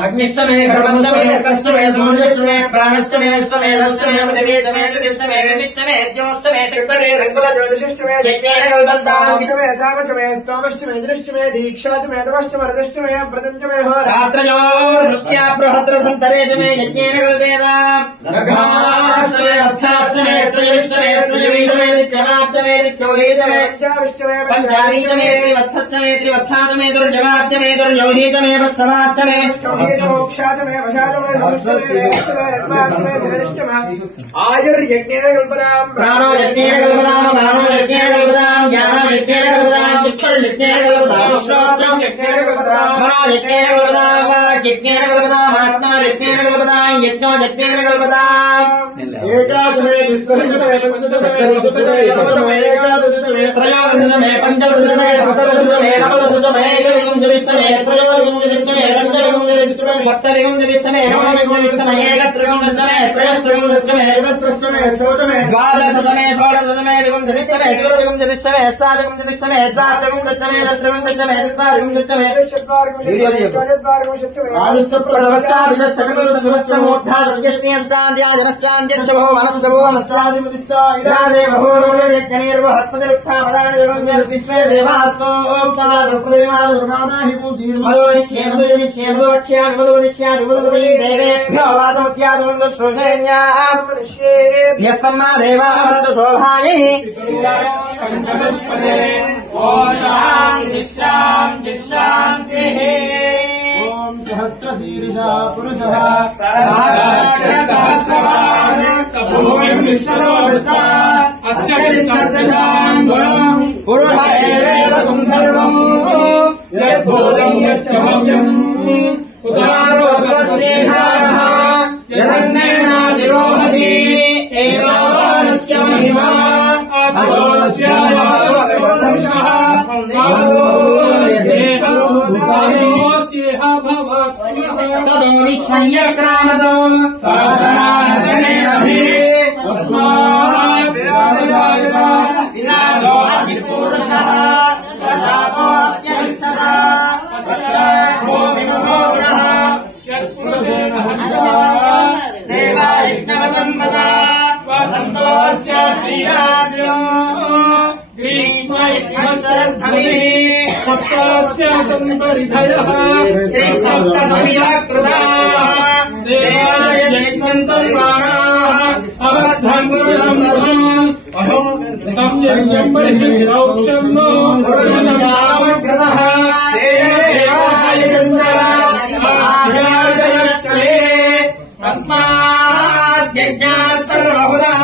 अग्निश्चमे घर्मश्चमे कश्चमे सूर्यश्चमे प्राणश्चमे स्तमे रश्चमे पृथिवी तमे दिश्चमे गतिश्चमे ज्योश्चमे शक्तरे रङ्गलज्योतिषश्चमे यज्ञेन कल्पन्ताश्चमे सामश्चमे स्तोमश्चमे दृश्चमे दीक्षाश्चमे तपश्चमे रजश्चमे प्रदञ्चमे रात्रयोर्वृष्ट्या बृहद्रसन्तरे चमे यज्ञेन कल्पेत नघाश्चमे वत्साश्चमे पंचामीतमे त्रिवत्समे त्रिवत्सातमे दुर्जमार्चमे दुर्योहीतमे वस्तवार्चमे मोक्षातमे वशातमे आयुर्यज्ञेन कल्पनां प्राणो यज्ञेन कल्पनां मानो यज्ञेन कल्पनां ज्ञानो यज्ञेन कल्पनां चक्षुर्यज्ञेन कल्पनां श्रोत्रं यज्ञेन कल्पनां मनो यज्ञेन कल्पनां वाक् यज्ञेन कल्पनां आत्मा यज्ञेन कल्पनां यज्ञो यज्ञेन कल्पनां एकादशमे विसर्जने पंचदशमे सप्तदशमे एकादशमे त्रयोदशमे पंचदशमे सप्तदशमे नवदशमे एकविंशतितमे त्रयोविंशतितमे पंचविंशतितमे सप्तविंशतितमे नवविंशतितमे एकत्रिंशतितमे त्रयस्त्रिंशतितमे चतुस्रष्टमे अष्टोत्तमे द्वादशतमे षोडशतमे विंशतितमे चतुर्विंशतितमे अष्टाविंशतितमे द्वात्रिंशतितमे चतुर्विंशतितमे चत्वारिंशतितमे आदिष्टप्रवस्ताभिदशकलसहस्रमोक्षादव्यस्नेयश्चान्द्याजनश्चान्द्यच्च भुवनश्च भुवनश्चादिमतिश्च इडादेवहोर्वृत्यनिर्वहस्पतिरुत्थापदानिर्विश्वे देवास्तोक्तमादप्रदेवादुर्गानाहि पूजीर्मदोनिष्ये मदोनिष्ये मदोवक्ष्यामि मदोवदिष्यामि मदोवदयि देवेभ्यो वादमुख्यादुन्दुश्रुधेन्याम् न्यस्तम्मा देवावन्तु शोभायै शान्तिः ॐ सहस्रशीर्षा पुरुषः सहस्रवान् पुरुष एवेदं सर्वं यद्भूतं यच्छमोक्षम् उदारोपस्येधारः यदन्नेनादिरोहति एतावानस्य महिमा तदो विश्वयक्रामदो सहस्राजने अभि तस्मात् विराजो अधिपुरुषः प्रजातो अत्यच्छता पश्चात् भूमिगतो गुणः यत्पुरुषेण हंसा देवायज्ञवतं वदा वसन्तोऽस्य श्रीराज्यो ग्रीष्मयज्ञशरद्धमिः सप्तास्य सन्तरिधयः सप्तसमिधकृताः देवायज्ञन्तं प्राणाः अबद्धं पुरुषं वधूम् तं यज्ञं परिचितौक्षं नो पुरुषमावकृतः तस्मात् यज्ञात् सर्वहुतः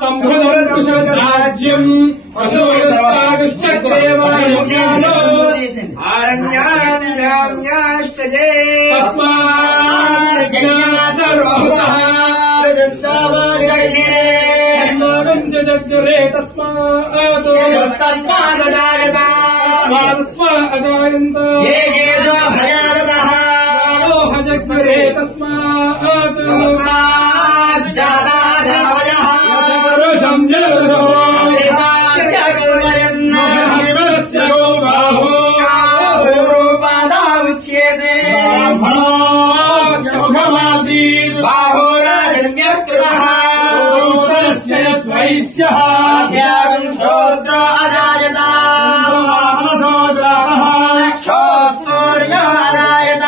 सम्भृतपुरुषराज्यम् पशुस्तुश्च देवायज्ञानो आरण्यान्याश्च ये तस्मात् यज्ञात् सर्वहुतः जग्रे तस्मादजायत अजायन्त ये येजो भयारतः जग्रे तस्मात् जाता जावयः पुरुषं जगतो कल्पयन्नस्य बाहो रूपादामुच्यते मुखमासीत् बाहोराजन्यकृतः वैश्यः त्यागं शूद्रो अजायत सूर्य अजायत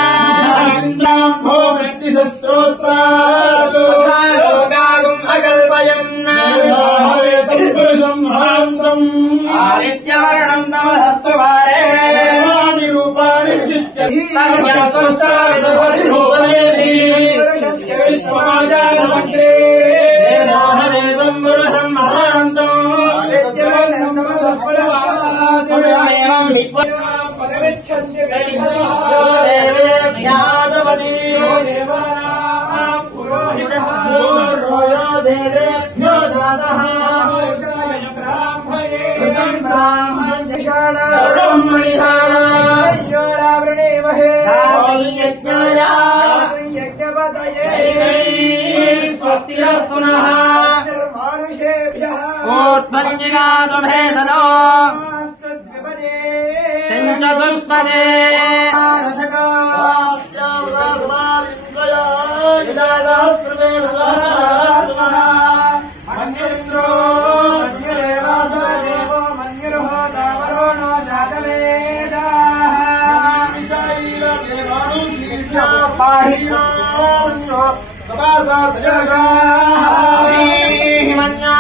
रोगागुम् अकल्पयन् आदित्यवर्णं तमसस्तु भारे वेदं पुरुषं महान्तम् देवेभ्यो दातः स्वस्तिरस्तु नः ओत्पञ्जिगातु भेदनो चतुष्पदे मन्युरिन्द्रो मन्युरेवास देवो मन्युर्होतावरो नो जातवेदाः पाहि मन्यो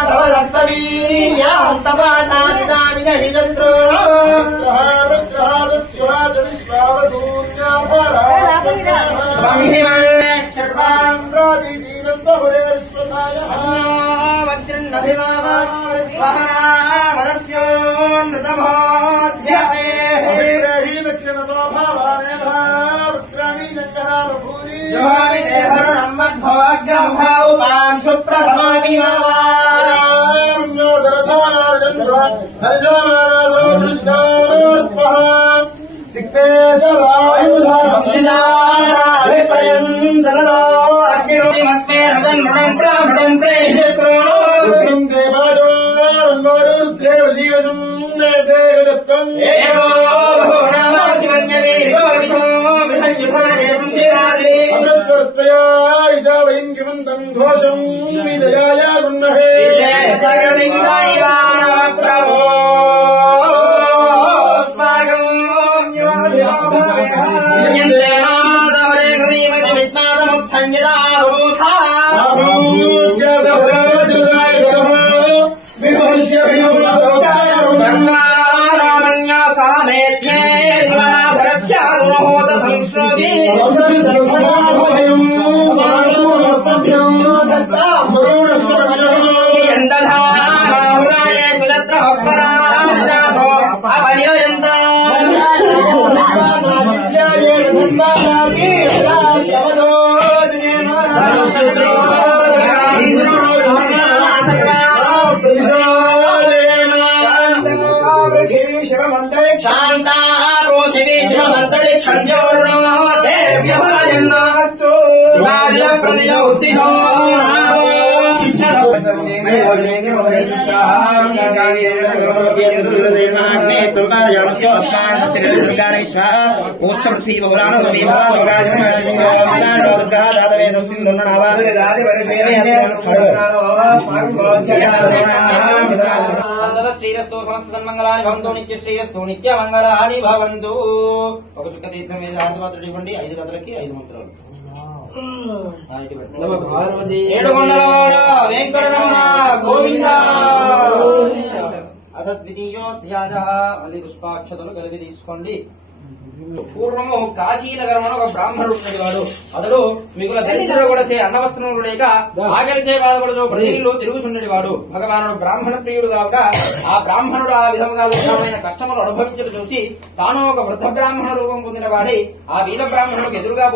శ్రీరస్తు సమస్త సన్మంగళాని భవంతు నిత్య శ్రీరస్తు నిత్య మంగళాని భవంతు. ఒక చుక్క తీర్థం మీద ఆంధ్రపాత్రుడు ఇవ్వండి. 5 కథలకి 5 మంత్రాలు. ఏడుకొండలవాడ వెంకటరమణ గోవింద. అథ ద్వితీయోధ్యాయ. మళ్ళీ పుష్పాక్షతలు కలిపి తీసుకోండి. పూర్వము కాశీనగరమున ఒక బ్రాహ్మణుడు ఉండేవాడు. అతడు మిగుల దరిద్రుడు కూడా చే అన్నవస్త్రములు లేక ఆకలిచే బాధపడుతూ ప్రతి ఇల్లు తిరుగుచుండేవాడు. భగవానుడు బ్రాహ్మణ ప్రియుడు కావుట ఆ బ్రాహ్మణుడు ఆ విధముగా దుఃఖమైన కష్టములు అనుభవించడం చూసి తాను ఒక వృద్ధ బ్రాహ్మణ రూపం పొందిన వాడి ఆ వీర బ్రాహ్మణుడికి ఎదురుగా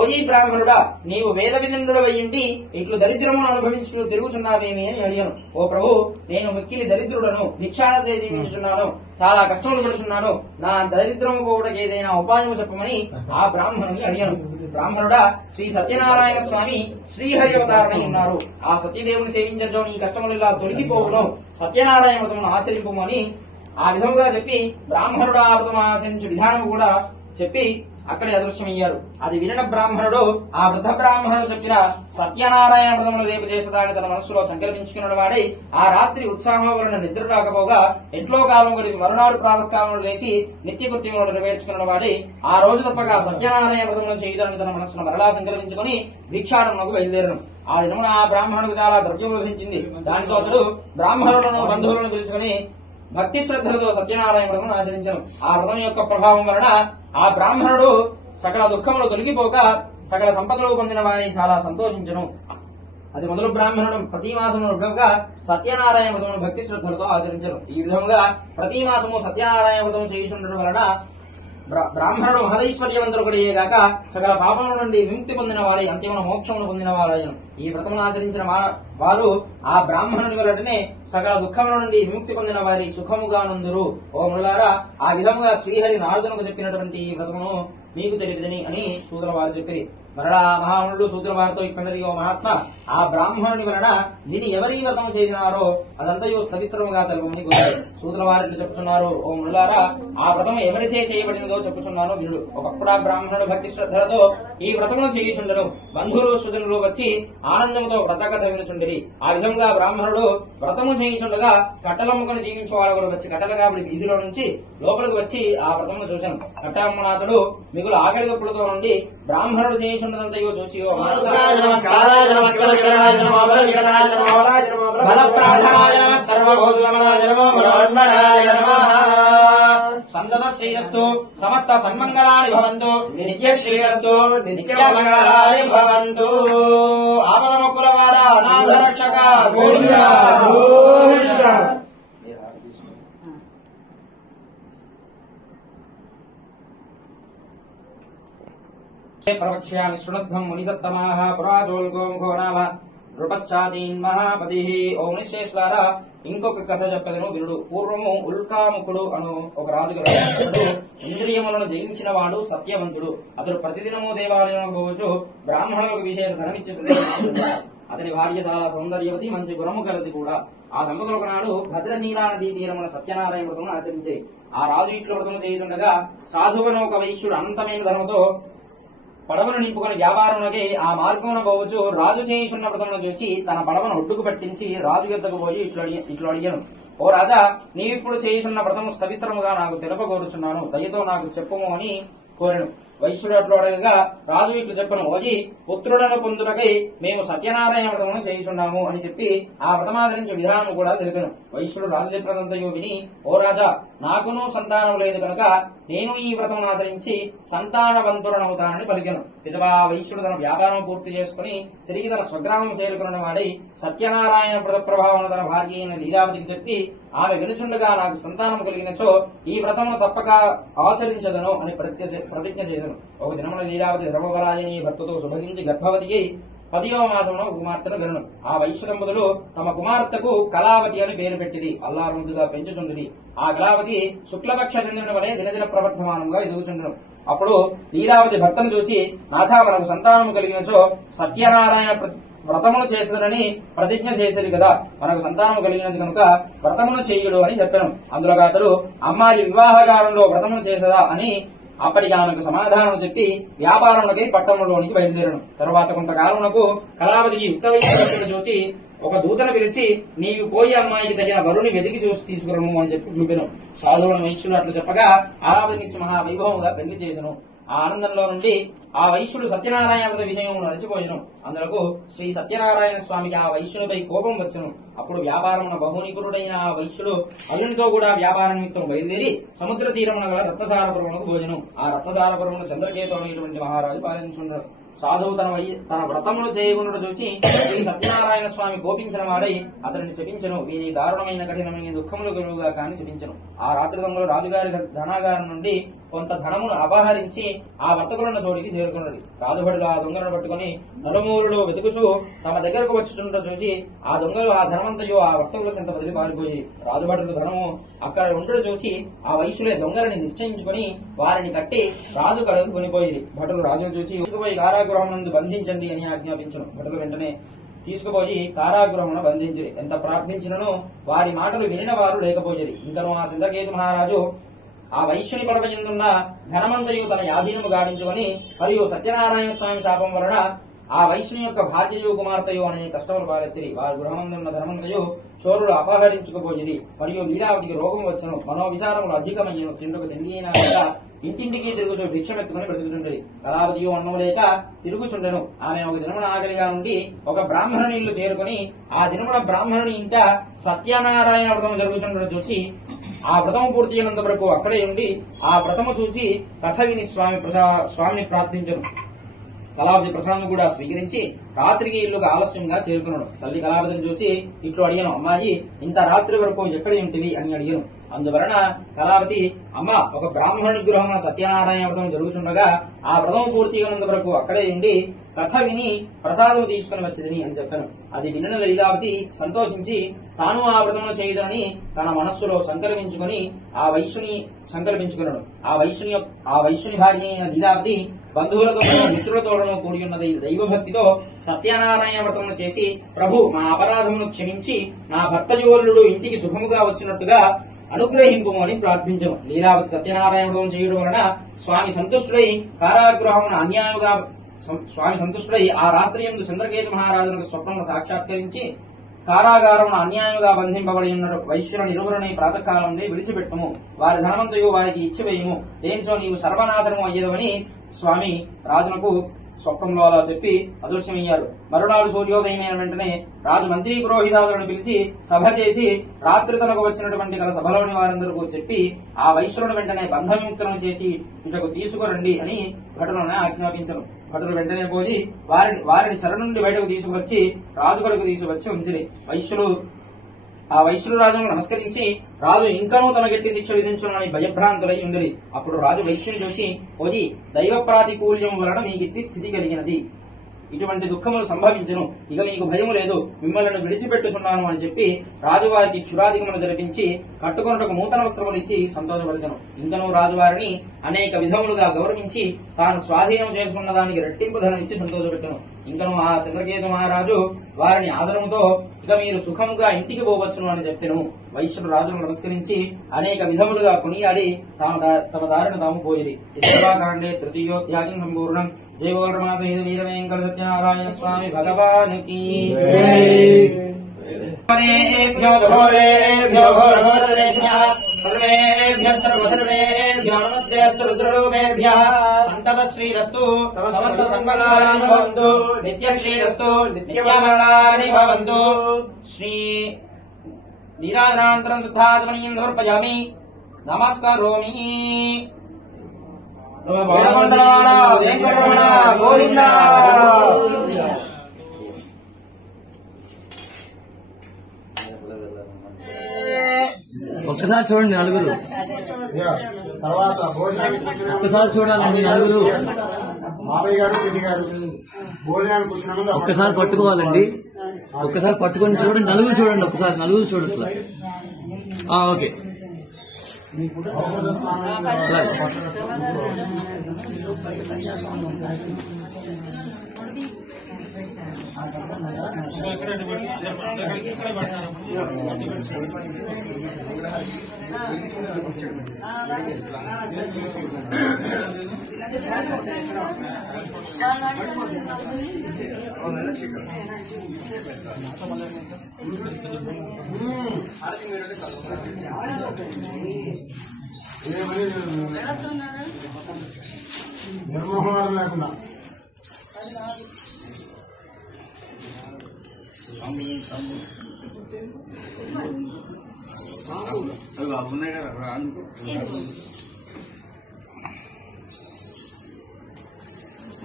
ఓజీ బ్రాహ్మణుడా, నీవు వేద వినిందుడు అయ్యింటి ఇట్లు దరిద్రమును అనుభవించు తిరుగుచున్నావేమి అని అడిగాను. ఓ ప్రభు, నేను మిక్కిలి దరిద్రుడను, భిక్షాణ జీవించున్నాను, చాలా కష్టములు పడుతున్నాను. నా దరిద్రము పోవడానికి ఏదైనా ఉపాయము చెప్పమని ఆ బ్రాహ్మణుని అడిగాను. బ్రాహ్మణుడా, శ్రీ సత్యనారాయణ స్వామి శ్రీహరి అవతారమై ఉన్నారు. ఆ సత్యదేవుని సేవించడం నీ కష్టములు ఇలా తొలగిపోవును. సత్యనారాయణ వ్రతమును ఆచరింపమని ఆ విధముగా చెప్పి బ్రాహ్మణుడు ఆ వ్రతం ఆచరించు విధానం కూడా చెప్పి అక్కడే అదృశ్యమయ్యారు. అది వినిన బ్రాహ్మణుడు ఆ వృద్ధ బ్రాహ్మణుడు చెప్పిన సత్యనారాయణ వ్రతమును రేపు చేసేదాన్ని తన మనస్సులో సంకల్పించుకున్న వాడై ఆ రాత్రి ఉత్సాహం వలన నిద్ర రాకపోగా ఎంట్లో కాలం గడిపి మరునాడు ప్రాతకాలంలో లేచి నిత్యకృత్యములను నెరవేర్చుకున్న వాడి ఆ రోజు తప్పక సత్యనారాయణ వ్రతమును చేయుదాన్ని తన మనస్సును మరలా సంకల్పించుకుని భిక్షాటనకు బయలుదేరను. ఆ దినమున ఆ బ్రాహ్మణుడికి చాలా ద్రవ్యం లభించింది. దానితో అతడు బ్రాహ్మణులను బంధువులను పిలుచుకుని భక్తి శ్రద్ధలతో సత్యనారాయణ వ్రతమును ఆచరించను. ఆ వ్రతం యొక్క ప్రభావం వలన ఆ బ్రాహ్మణుడు సకల దుఃఖములు తొలగిపోక సకల సంపదలు పొందిన వారిని చాలా సంతోషించను. అది మొదలు బ్రాహ్మణుడు ప్రతి మాసము సత్యనారాయణ వ్రతమును భక్తి శ్రద్ధలతో ఆచరించను. ఈ విధముగా ప్రతి మాసము సత్యనారాయణ వ్రతం చేయుచుండడం వలన బ్రాహ్మణుడు మహదైశ్వర్యవంతుడయ్యేగాక సకల పాపముల నుండి విముక్తి పొందిన వాడి అంతిమ మోక్షమును పొందిన వాడాయను. ఈ వ్రతమును ఆచరించిన వారు ఆ బ్రాహ్మణుని వలటనే సకల దుఃఖముల నుండి విముక్తి పొందిన వారి సుఖముగా నుందురు. ఓ ములారా, ఆ విధముగా శ్రీహరి నారదునకు చెప్పినటువంటి ఈ వ్రతమును మీకు తెలియదని అని సూదుల వారు చెప్పిరి. మరలా మహామునుడు సూదుల వారితో ఇక్కడి ఓ మహాత్మ, ఆ బ్రాహ్మణుని వలన విని ఎవరి వ్రతం చేసినారో అదంతయు స్థవిస్తరముగా తెలుపమని కోరారు. సూదుల వారిని చెప్పుచున్నారు. ఓ ములారా, ఆ వ్రతం ఎవరిచే చేయబడినదో చెప్పుచున్నాను వినుడు. ఒకప్పుడు ఆ బ్రాహ్మణుడు భక్తి శ్రద్ధలతో ఈ వ్రతమును చేయుచుండను. బంధువులు సుజనులు వచ్చి ఆనందముతో వ్రతకథ వినుచుండిరి. ఆ విధంగా బ్రాహ్మణుడు వ్రతము చేయించుండగా కట్టలమ్ముకొని జీవించేవాడు కూడా వచ్చి కట్టలుగా వీధిలో నుంచి లోపలికి వచ్చి ఆ వ్రతమును చూశాను. కట్టమ్మనాథుడు మిగులు ఆకలి దప్పులతో నుండి బ్రాహ్మణుడు చేయించుండదంతయో చూసి బలప్రార్థనాయ నమః సర్వభూతగమనాయ నమో మనోన్మనాయ నమః సందద శ్రీరస్తు సమస్త సన్మంగళాని భవంతు నిత్య శ్రీరస్తు నిత్యమంగళాని భవంతు ఆపద మొక్కులవాడ అనాథ రక్షక గోవిందా గోవిందా ప్రవక్ష్యామి శృణుద్ధం మునిసత్తమాః పురాజోల్గోముఖో నామ నృపశ్చాసీన్ మహాపతి ఓం నిశ్చేశ్వర ఇంకొక కథ చెప్పదను వినుడు. పూర్వము ఉల్కాముఖుడు అను ఒక రాజుగా ఇంద్రియములను జయించిన వాడు సత్యవంతుడు. అతడు ప్రతిదినము దేవాలయం పోవచ్చు బ్రాహ్మణులకు విశేష ధనమిచ్చి అతని భార్య చాలా సౌందర్యవతి, మంచి గుణము కలది కూడా. ఆ దంపతులు ఒకనాడు భద్రశీలా నదీ తీరమున సత్యనారాయణ వ్రతమును ఆచరించాయి. ఆ రాజు ఇట్లు వ్రతము చేయుతుండగా సాధువును ఒక వైశ్యుడు అనంతమైన ధనముతో పడవను నింపుకొని వ్యాపారంలోకి ఆ మార్గమున పోవచ్చు రాజు చేయుచున్న వ్రతమును చూసి తన పడవను ఒడ్డుకు పట్టించి రాజు యొద్దకు పోయి ఇట్లు అడిగాను, ఓ రాజా, నీవిప్పుడు చేయుచున్న వ్రతము సవిస్తరముగా నాకు తెలుపగోరుచున్నాను, దయతో నాకు చెప్పుము అని కోరెను. వైశ్యుడు అట్లు అడగగా రాజు ఇట్లు చెప్పను, ఓజీ, పుత్రులను పొందుటకై మేము సత్యనారాయణ వ్రతమును చేయుచున్నాము అని చెప్పి ఆ వ్రతమాచరించే విధానం కూడా తెలిపాను. వైశ్యుడు రాజు చెప్పినంతయో విని, ఓ రాజా, నాకును సంతానం లేదు కనుక నేను ఈ వ్రతమును ఆచరించి సంతానవంతుడనవుతానని పలికెను. పిదవా వైశ్యుడు తన వ్యాపారం పూర్తి చేసుకుని తిరిగి తన స్వగ్రామం చేరుకున్న వాడై సత్యనారాయణ వ్రత ప్రభావం తన భార్య అయిన లీలావతికి చెప్పి ఆమె వినుచుండగా నాకు సంతానం కలిగినచో ఈ వ్రతమును తప్పక ఆచరించదను అని ప్రతిజ్ఞ చేశాను. ఒక దినమున లీలావతి ధర్మవరాయని భర్తతో శుభగించి గర్భవతి అయి 10వ మాసంలో కుమార్తెను గణను. ఆ వైశ్య దంపతులు తమ కుమార్తెకు కళావతి అని పేరు పెట్టింది. అల్లారుముద్దుగా పెంచుచుండిది. ఆ కళావతి శుక్లపక్ష చంద్రుని వలె దినదిన ప్రవర్ధమానంగా ఎదుగుచుండను. అప్పుడు లీలావతి భర్తను చూసి, నాథా, మనకు సంతానం కలిగినచో సత్యనారాయణ వ్రతమును చేసేదనని ప్రతిజ్ఞ చేసేది కదా, మనకు సంతానం కలిగినది కనుక వ్రతమును చేయుడు అని చెప్పాను. అందులో అతడు అమ్మాయి వివాహకాలంలో వ్రతమును చేసేదా అని అప్పటికి ఆమెకు సమాధానం చెప్పి వ్యాపారంలోకి పట్టణంలోనికి బయలుదేరను. తరువాత కొంతకాలమునకు కళావతికి యుక్త వయస్సు చూచి ఒక దూతను పిలిచి, నీవు పోయి అమ్మాయికి తగిన వరుని వెతికి చూసి తీసుకురము అని చెప్పి పంపెను. సాధువుల వైశ్యుడు అట్లు చెప్పగా ఆరాధనిచ్చి మహావైభవముగా పెళ్లి చేసెను. ఆ ఆనందంలో నుండి ఆ వైశ్యుడు సత్యనారాయణ వ్రత విషయము నడిచిపోయెను. అందులకు శ్రీ సత్యనారాయణ స్వామికి ఆ వైశ్యునిపై కోపం వచ్చెను. అప్పుడు వ్యాపారమున బహునిపురుడైన ఆ వైశ్యుడు అల్లునితో కూడా వ్యాపార నిమిత్తం బయలుదేరి సముద్ర తీరమున గల రత్నసారపురమునకు పోయెను. ఆ రత్నసారపురమును చంద్రకేతు అనేటువంటి మహారాజు పాలించున్నాడు. సాధువు తన వ్రతమును చేయకుండా చూచి శ్రీ సత్యనారాయణ స్వామి కోపించిన వాడై అతనిని శపించను. వీరి దారుణమైన కఠినమైన దుఃఖములు కలుగుగా కాని శపించను. ఆ రాత్రి దొంగలు రాజుగారి ధనాగారం నుండి కొంత ధనమును అపహరించి ఆ వర్తకులను చోటికి చేరుకున్నది. రాజుభటులు ఆ దొంగలను పట్టుకుని నలుమూరులు వెతుకుచూ తమ దగ్గరకు వచ్చుంటూ చూచి ఆ దొంగలు ఆ ధనమంతయో ఆ వర్తకుల చెంత వదిలి పారిపోయి రాజుభటులు ధనము అక్కడ ఉండడు చూచి ఆ వైశ్యులే దొంగలని నిశ్చయించుకుని వారిని కట్టి రాజు కడకు కొనిపోయి భటులు రాజును చూచి తీసుకుపోయి కారాగృహం నందు బంధించండి అని ఆజ్ఞాపించను. భటులు వెంటనే తీసుకుపోయి కారాగృహమును బంధించిరి. ఎంత ప్రార్థించినను వారి మాటలు వినిన వారు లేకపోయేది. ఇంకను ఆ చంద్రకేతు మహారాజు ఆ వైశ్యుని పడవ ఎందున్న ధనమంతయు తన యాధీనము గావించుకొని మరియు సత్యనారాయణ స్వామి శాపం వలన ఆ వైశ్యుని యొక్క భార్యయు కుమార్తెయు అనే కష్టములు పాలెత్తిరి. వారి గృహమందున్న ధనమంతయు చోరులు అపహరించుకుపోయేది. మరియు లీలావతికి రోగం వచ్చను. మనోవిచారములు అధికమయ్యను. తిండుకు తిండి అయినా కూడా ఇంటింటికి తిరుగుచు భిక్షమెత్తుకుని బ్రతుకుచుంటది. కళావతియు అన్నం లేక తిరుగుచుండెను. ఆమె ఒక దినమున ఆకలిగా ఉండి ఒక బ్రాహ్మణుని ఇల్లు చేరుకుని ఆ దినమున బ్రాహ్మణుని ఇంట సత్యనారాయణ వ్రతం జరుగుతుండడం చూచి ఆ వ్రతము పూర్తి అయినంత వరకు అక్కడే ఉండి ఆ వ్రతము చూచి కథ విని స్వామిని ప్రార్థించను. కళావతి ప్రసాదం కూడా స్వీకరించి రాత్రికి ఇల్లుగా ఆలస్యంగా చేరుకున్నాడు. తల్లి కళావతిని చూచి ఇట్లు అడిగాను, అమ్మాయి, ఇంత రాత్రి వరకు ఎక్కడ ఉంటివి అని అడిగాను. అందువలన కళావతి, అమ్మ, ఒక బ్రాహ్మణుని గృహం సత్యనారాయణ వ్రతం జరుగుతుండగా ఆ వ్రతం పూర్తి అయినంత వరకు అక్కడే ఉండి కథ విని ప్రసాదం తీసుకుని వచ్చిందని అని చెప్పాను. అది వినిన లీలావతి సంతోషించి తాను ఆ వ్రతమును చేయుదనని తన మనస్సులో సంకల్పించుకుని సంకల్పించుకున్నాడు. ఆ వైశ్యుని భార్య అయిన లీలావతి బంధువులతో మిత్రులతోడను కూడి ఉన్నది దైవభక్తితో సత్యనారాయణ వ్రతమును చేసి, ప్రభు, మా అపరాధమును క్షమించి నా భర్త జోలుడు ఇంటికి సుఖముగా వచ్చినట్టుగా అనుగ్రహింపు అని ప్రార్థించను. లీలావతి సత్యనారాయణ వ్రతం చేయడం వలన స్వామి సంతుష్టుడై ఆ రాత్రి యందు చంద్రకేతు మహారాజునకు స్వప్నము సాక్షాత్కరించి కారాగారమున అన్యాయముగా బంధింపబడి ఉన్న వైశ్యుల ఇరువురిని ప్రాతకాలం విడిచిపెట్టుము, వారి ధనమంతయు వారికి ఇచ్చివేయుము, దేనిచో నీవు సర్వనాశనము అయ్యేదవని స్వామి రాజునకు స్వప్నంలో అలా చెప్పి అదృశ్యమయ్యారు. మరునాడు సూర్యోదయమైన వెంటనే రాజు మంత్రి పురోహితాదులను పిలిచి సభ చేసి రాత్రి తనకు వచ్చినటువంటి గల సభలోని వారందరికీ చెప్పి ఆ వైశ్యులను వెంటనే బంధవిముక్తులను చేసి ఇటకు తీసుకురండి అని భటులను ఆజ్ఞాపించను. భటులు వెంటనే పోయి వారిని చెర నుండి బయటకు తీసుకువచ్చి రాజుగడకు తీసుకువచ్చి ఉంచిరి. ఆ వైశ్యులు రాజును నమస్కరించి రాజు ఇంకనూ తన గట్టి శిక్ష విధించునని భయభ్రాంతులై ఉండిరి. అప్పుడు రాజు వైశ్యుని చూసి ఓజీ దైవ ప్రాతికూల్యం వలన మీ గిట్టి స్థితి కలిగినది, ఇటువంటి దుఃఖములు సంభవించును, ఇక మీకు భయము లేదు, మిమ్మల్ని విడిచిపెట్టుచున్నాను అని చెప్పి రాజువారికి క్షురాధికములు జరిపించి కట్టుకొనుటకు నూతన వస్త్రములు ఇచ్చి సంతోషపరచను. ఇంకనూ రాజువారిని అనేక విధములుగా గౌరవించి తాను స్వాధీనం చేసుకున్న దానికి రెట్టింపు ధనం ఇచ్చి సంతోషపెట్టను. ఇంకనూ ఆ చంద్రకేతు మహారాజు వారిని ఆదరముతో ఇక మీరు సుఖముగా ఇంటికి పోవచ్చును అని చెప్పెను. వైశ్యుడు రాజును నమస్కరించి అనేక విధములుగా కొనియాడి తమ దారిని తాము పోయిరి. ఉత్తరాఖండే తృతీయోధ్యాయం సంపూర్ణం. జయ గోల్రమాసహిత వీర వెంకట సత్యనారాయణ స్వామి భగవానికి ఘోరేభ్యో ఘోరేభ్యో ఘోరఘోరేభ్యః సర్వేభ్యః సర్వసర్వేభ్యో నమస్తేస్తు రుద్రరూపేభ్యః సంతత శ్రీరస్తు సమస్త సంకలాని భవంతు నిత్యశ్రీరస్తు నిత్యమంగళాని భవంతు. శ్రీ నీరాజనానంతరం శుద్ధాత్మనీయం సమర్పయామి. నమస్కరోమి. వేణుగొండలవాడ వెంకటరమణ గోవింద. ఒక్కసారి చూడండి నలుగురు, తర్వాత భోజనానికి ఒక్కసారి చూడాలండి నలుగురు, మామయ్య గారు పిన్ని గారు భోజనానికి వచ్చిన ముందు ఒక్కసారి పట్టుకోవాలండి, ఒక్కసారి పట్టుకొని చూడండి, నలుగురు చూడండి, ఒక్కసారి నలుగురు చూడట్లా. ఓకే నిర్మోహం లేకుండా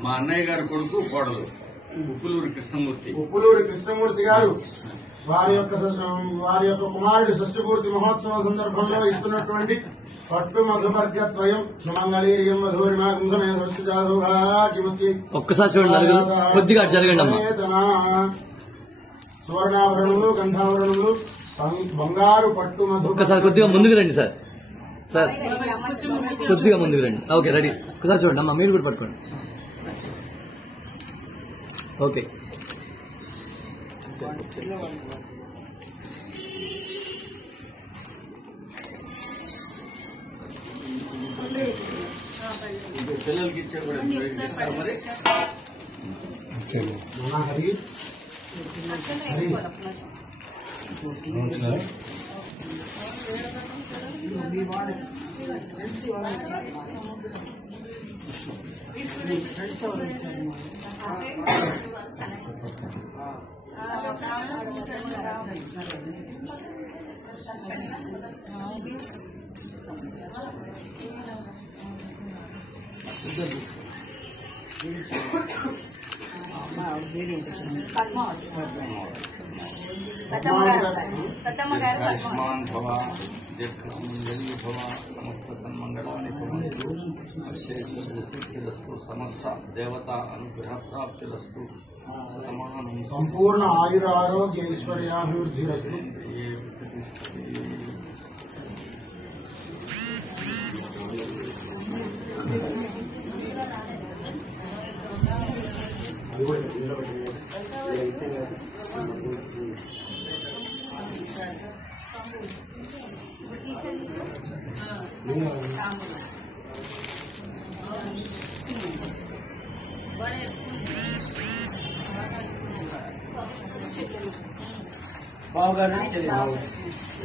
మా అన్నయ్య గారి కొడుకు కోడలు ఉప్పులూరి కృష్ణమూర్తి గారు వారి యొక్క కుమారుడి షష్ఠపూర్తి మహోత్సవం సందర్భంలో ఇస్తున్నటువంటి పట్టు మధుపర్గద్వయం సుమంగళీర్యం మధురిమాగుంసమేధి ఒక్కసారి చూడండి నలుగురు, కొద్దిగా జరగండి అమ్మా. సువర్ణాభరణములు గంధాభరణములు బంగారు పట్టు మధు. ఒక్కసారి కొద్దిగా ముందుకు రండి సార్, సార్ కొద్దిగా ముందుకు రండి. Okay ready. ఒకసారి చూడండి అమ్మా, మీరు కూడా పట్టుకోండి. ఓకే పిల్లలకి ఇచ్చారు మరి హరి హరి ఆయుష్మాన్ భవ దీర్ఘమంగళీ భవ సమస్త సన్మంగళాని భవంతు సిద్ధిరస్తు సమస్త దేవతా అనుగ్రహ ప్రాప్తిరస్తు సంపూర్ణ ఆయుర ఆరోగ్య ఐశ్వర్యాభివృద్ధిరస్తు.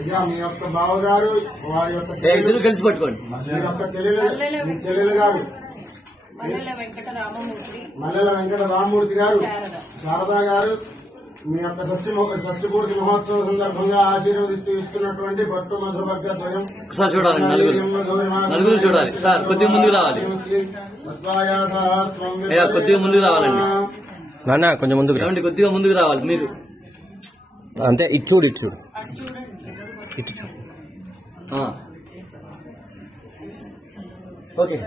అయ్యా మీ యొక్క బావగారు వారి యొక్క ఇద్దరు కలిసి పట్టుకోండి. మీ యొక్క చెల్లెలు గారు మల్లెల వెంకట రామమూర్తి, మల్లెల వెంకట రామమూర్తి గారు, శారదా గారు మీ యొక్క షష్ఠి పూర్తి మహోత్సవం సందర్భంగా ఆశీర్వదిస్తూ ఇస్తున్నటువంటి పట్టు మధువర్గ ద్వయం. ఒకసారి చూడాలి, నలుగురు చూడాలి సార్. కొద్దిగా ముందుకు రావాలి, కొద్దిగా ముందుకు రావాలండి నాన్న, కొంచెం ముందుకు ఏమండి, కొద్దిగా ముందుకు రావాలి మీరు. అంతే, ఇటు చూడు, ఇటు చూడు, ఇటు చూడు. ఓకే.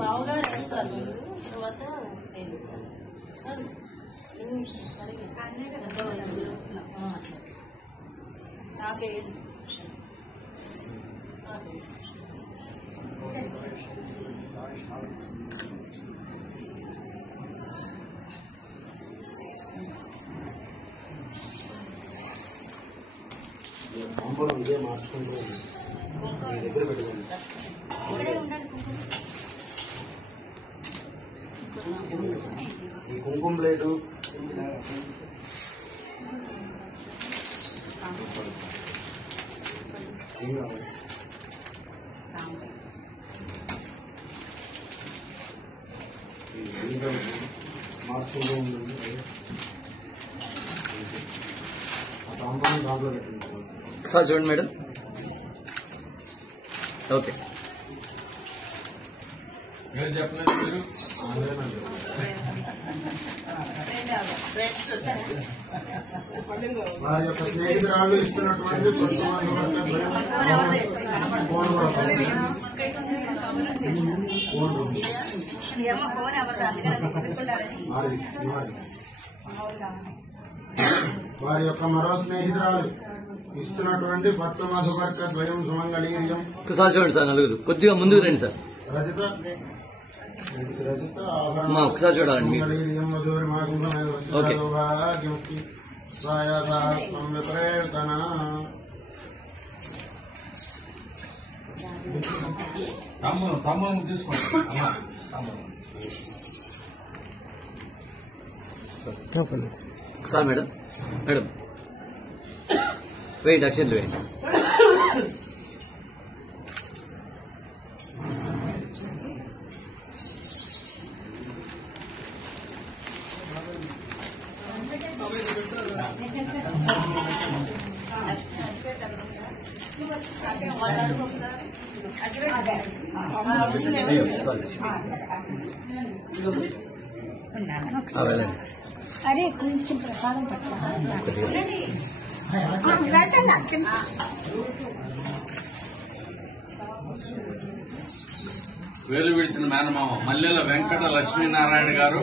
బావుగా వేస్తారు. తర్వాత నాకే ఇదే మార్చుకుంటూ దగ్గర పెట్టుకోండి. ఈ కుంకుమ ప్లేటు మార్చుకుంటూ ఉంటుంది. ఆ సాంబార్ దాంట్లో పెట్టండి. ఒకసారి చూడండి మేడం. ఓకే. చెప్పలేదు మీరు వారి యొక్క స్నేహితురాలు ఇచ్చినటువంటి వారి యొక్క మరో స్నేహితురాలు ఇస్తున్నటువంటి పట్టు మధువర్గ ద్వయం సుమంగళీర్యం. ఒకసారి చూడండి సార్, నలుగురు కొద్దిగా ముందుకు రండి సార్. రజిత ఒకసారి చూడాలండి మీరు. ఓకే. తమ్ముడు తీసుకోండి. ఒకసారి మేడం, మేడం వేయండి, అక్షంతలు వేయండి. వెళ్ళండి. అరే కొంచెం ప్రసాదం వేలు విడిచిన మేనమామ మల్లెల వెంకట లక్ష్మీనారాయణ గారు,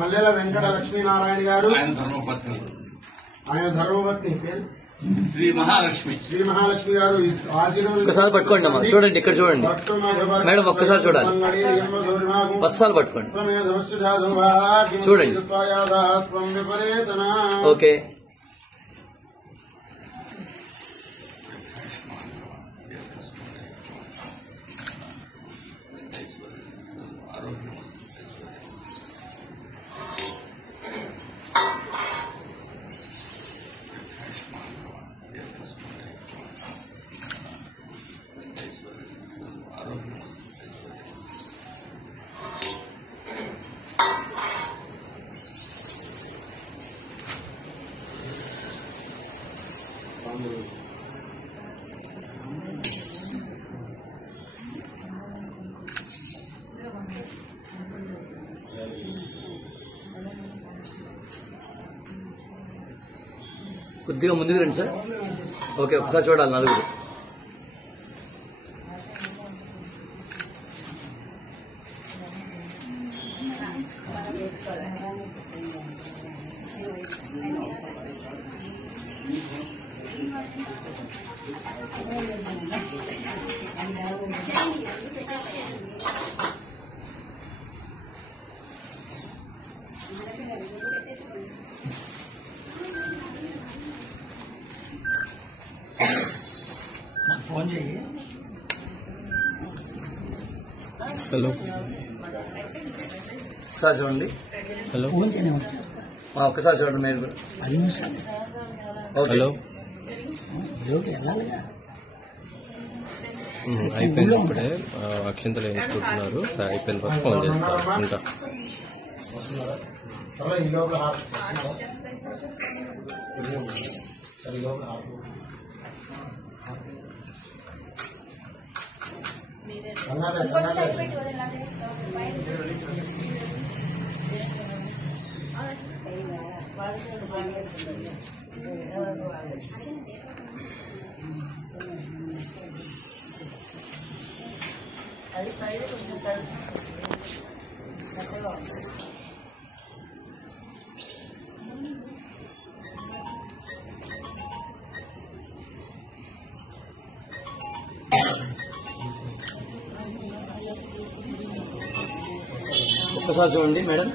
మల్లెల వెంకట లక్ష్మీనారాయణ గారు, ఆయన ధర్మపత్ని, ఆయన ధర్మపత్ని పేరు శ్రీ మహాలక్ష్మి. శ్రీ మహాలక్ష్మి గారు ఒక్కసారి పట్టుకోండి అమ్మా, చూడండి ఇక్కడ చూడండి మేడం, ఒక్కసారి చూడాలి. వస్త్రాలు పట్టుకోండి, చూడండి. ఓకే. కొద్దిగా ముందుకు రండి సార్. ఓకే, ఒకసారి చూడాలి నలుగురు. ఫోన్ చేయి. హలో. ఒకసారి చూడండి. హలో ఒక్కసారి చూడండి మీరు కూడా. హలో అయిపోయింది. ఇప్పుడే అక్షింతలు వేసుకుంటున్నారు. అయిపోయిన తర్వాత ఫోన్ చేస్తారు. ఉంటా. ఈ లోపల ఒక్కసారి చూడండి మేడం.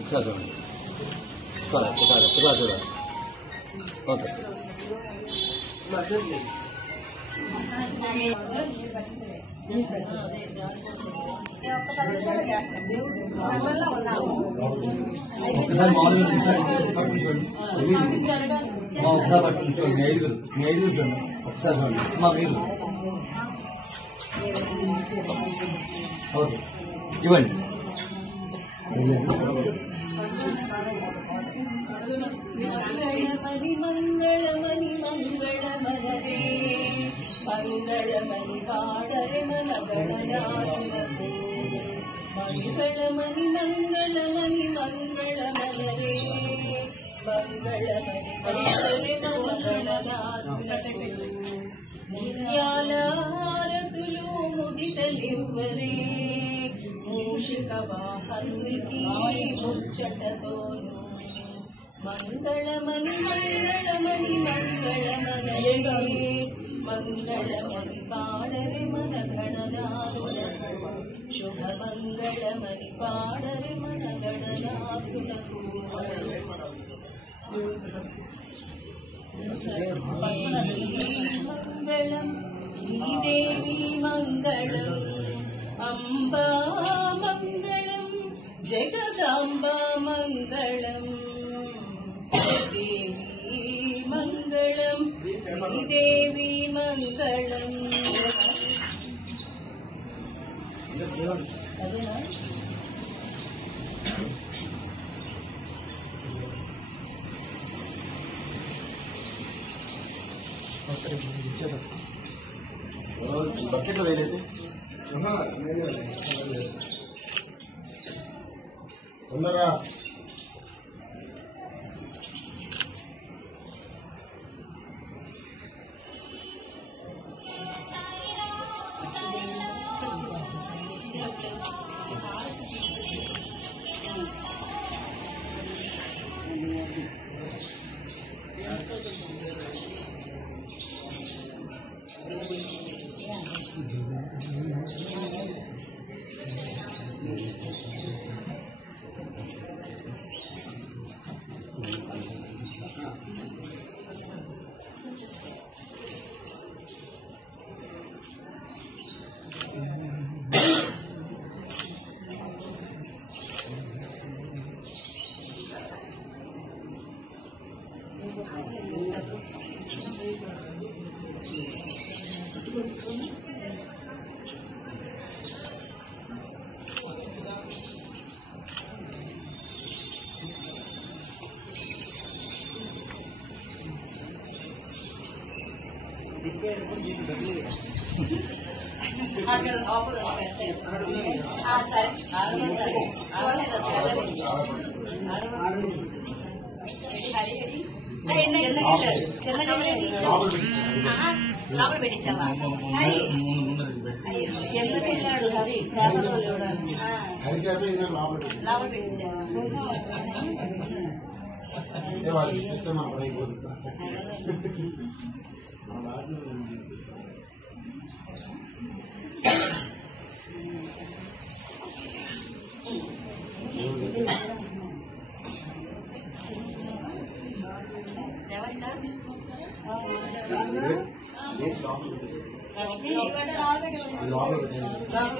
ఒకసారి చూడండి. ఒక్కసారి చూడండి. ఓకే. ఒకసారి మామూలుగా పట్టించండి. ఒకసారి పట్టించండి. మీ ఐదుగురు చూడండి. ఒకసారి చూడండి. మా మీరు ఓకే ఇవ్వండి. మంగళమని మంగళమని మంగళమనరే మంగళమని పాడరే మన గణనాథులకు మంగళమని మంగళమని మంగళమనరే మంగళమని పాడరే మన గణనాథులకు ముత్యాల హారతులు ముదితలివ్వరే మూషిక వాహన్నికి ముచ్చటతోను మంగళమని మంగళమని మంగళమనరే మంగళమని పాడరే మన గణనాథులకు శుభమంగళమని పాడరే మన గణనాథులకు మంగళం శ్రీదేవి మంగళం అంబా మంగళం జగదాంబ మంగళం దేవి మంగళం శ్రీదేవి మంగళం. బకెట్లో వేయలేదు. తొందరగా లోపల పెట్టించాలా హరిచేప లోపల పెట్టించా వాళ్ళు ఇచ్చేస్తే మన పని అయిపోతుంది.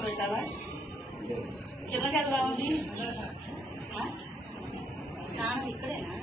పెట్టాలా కిందకి వెళ్దామని స్నానం ఇక్కడేనా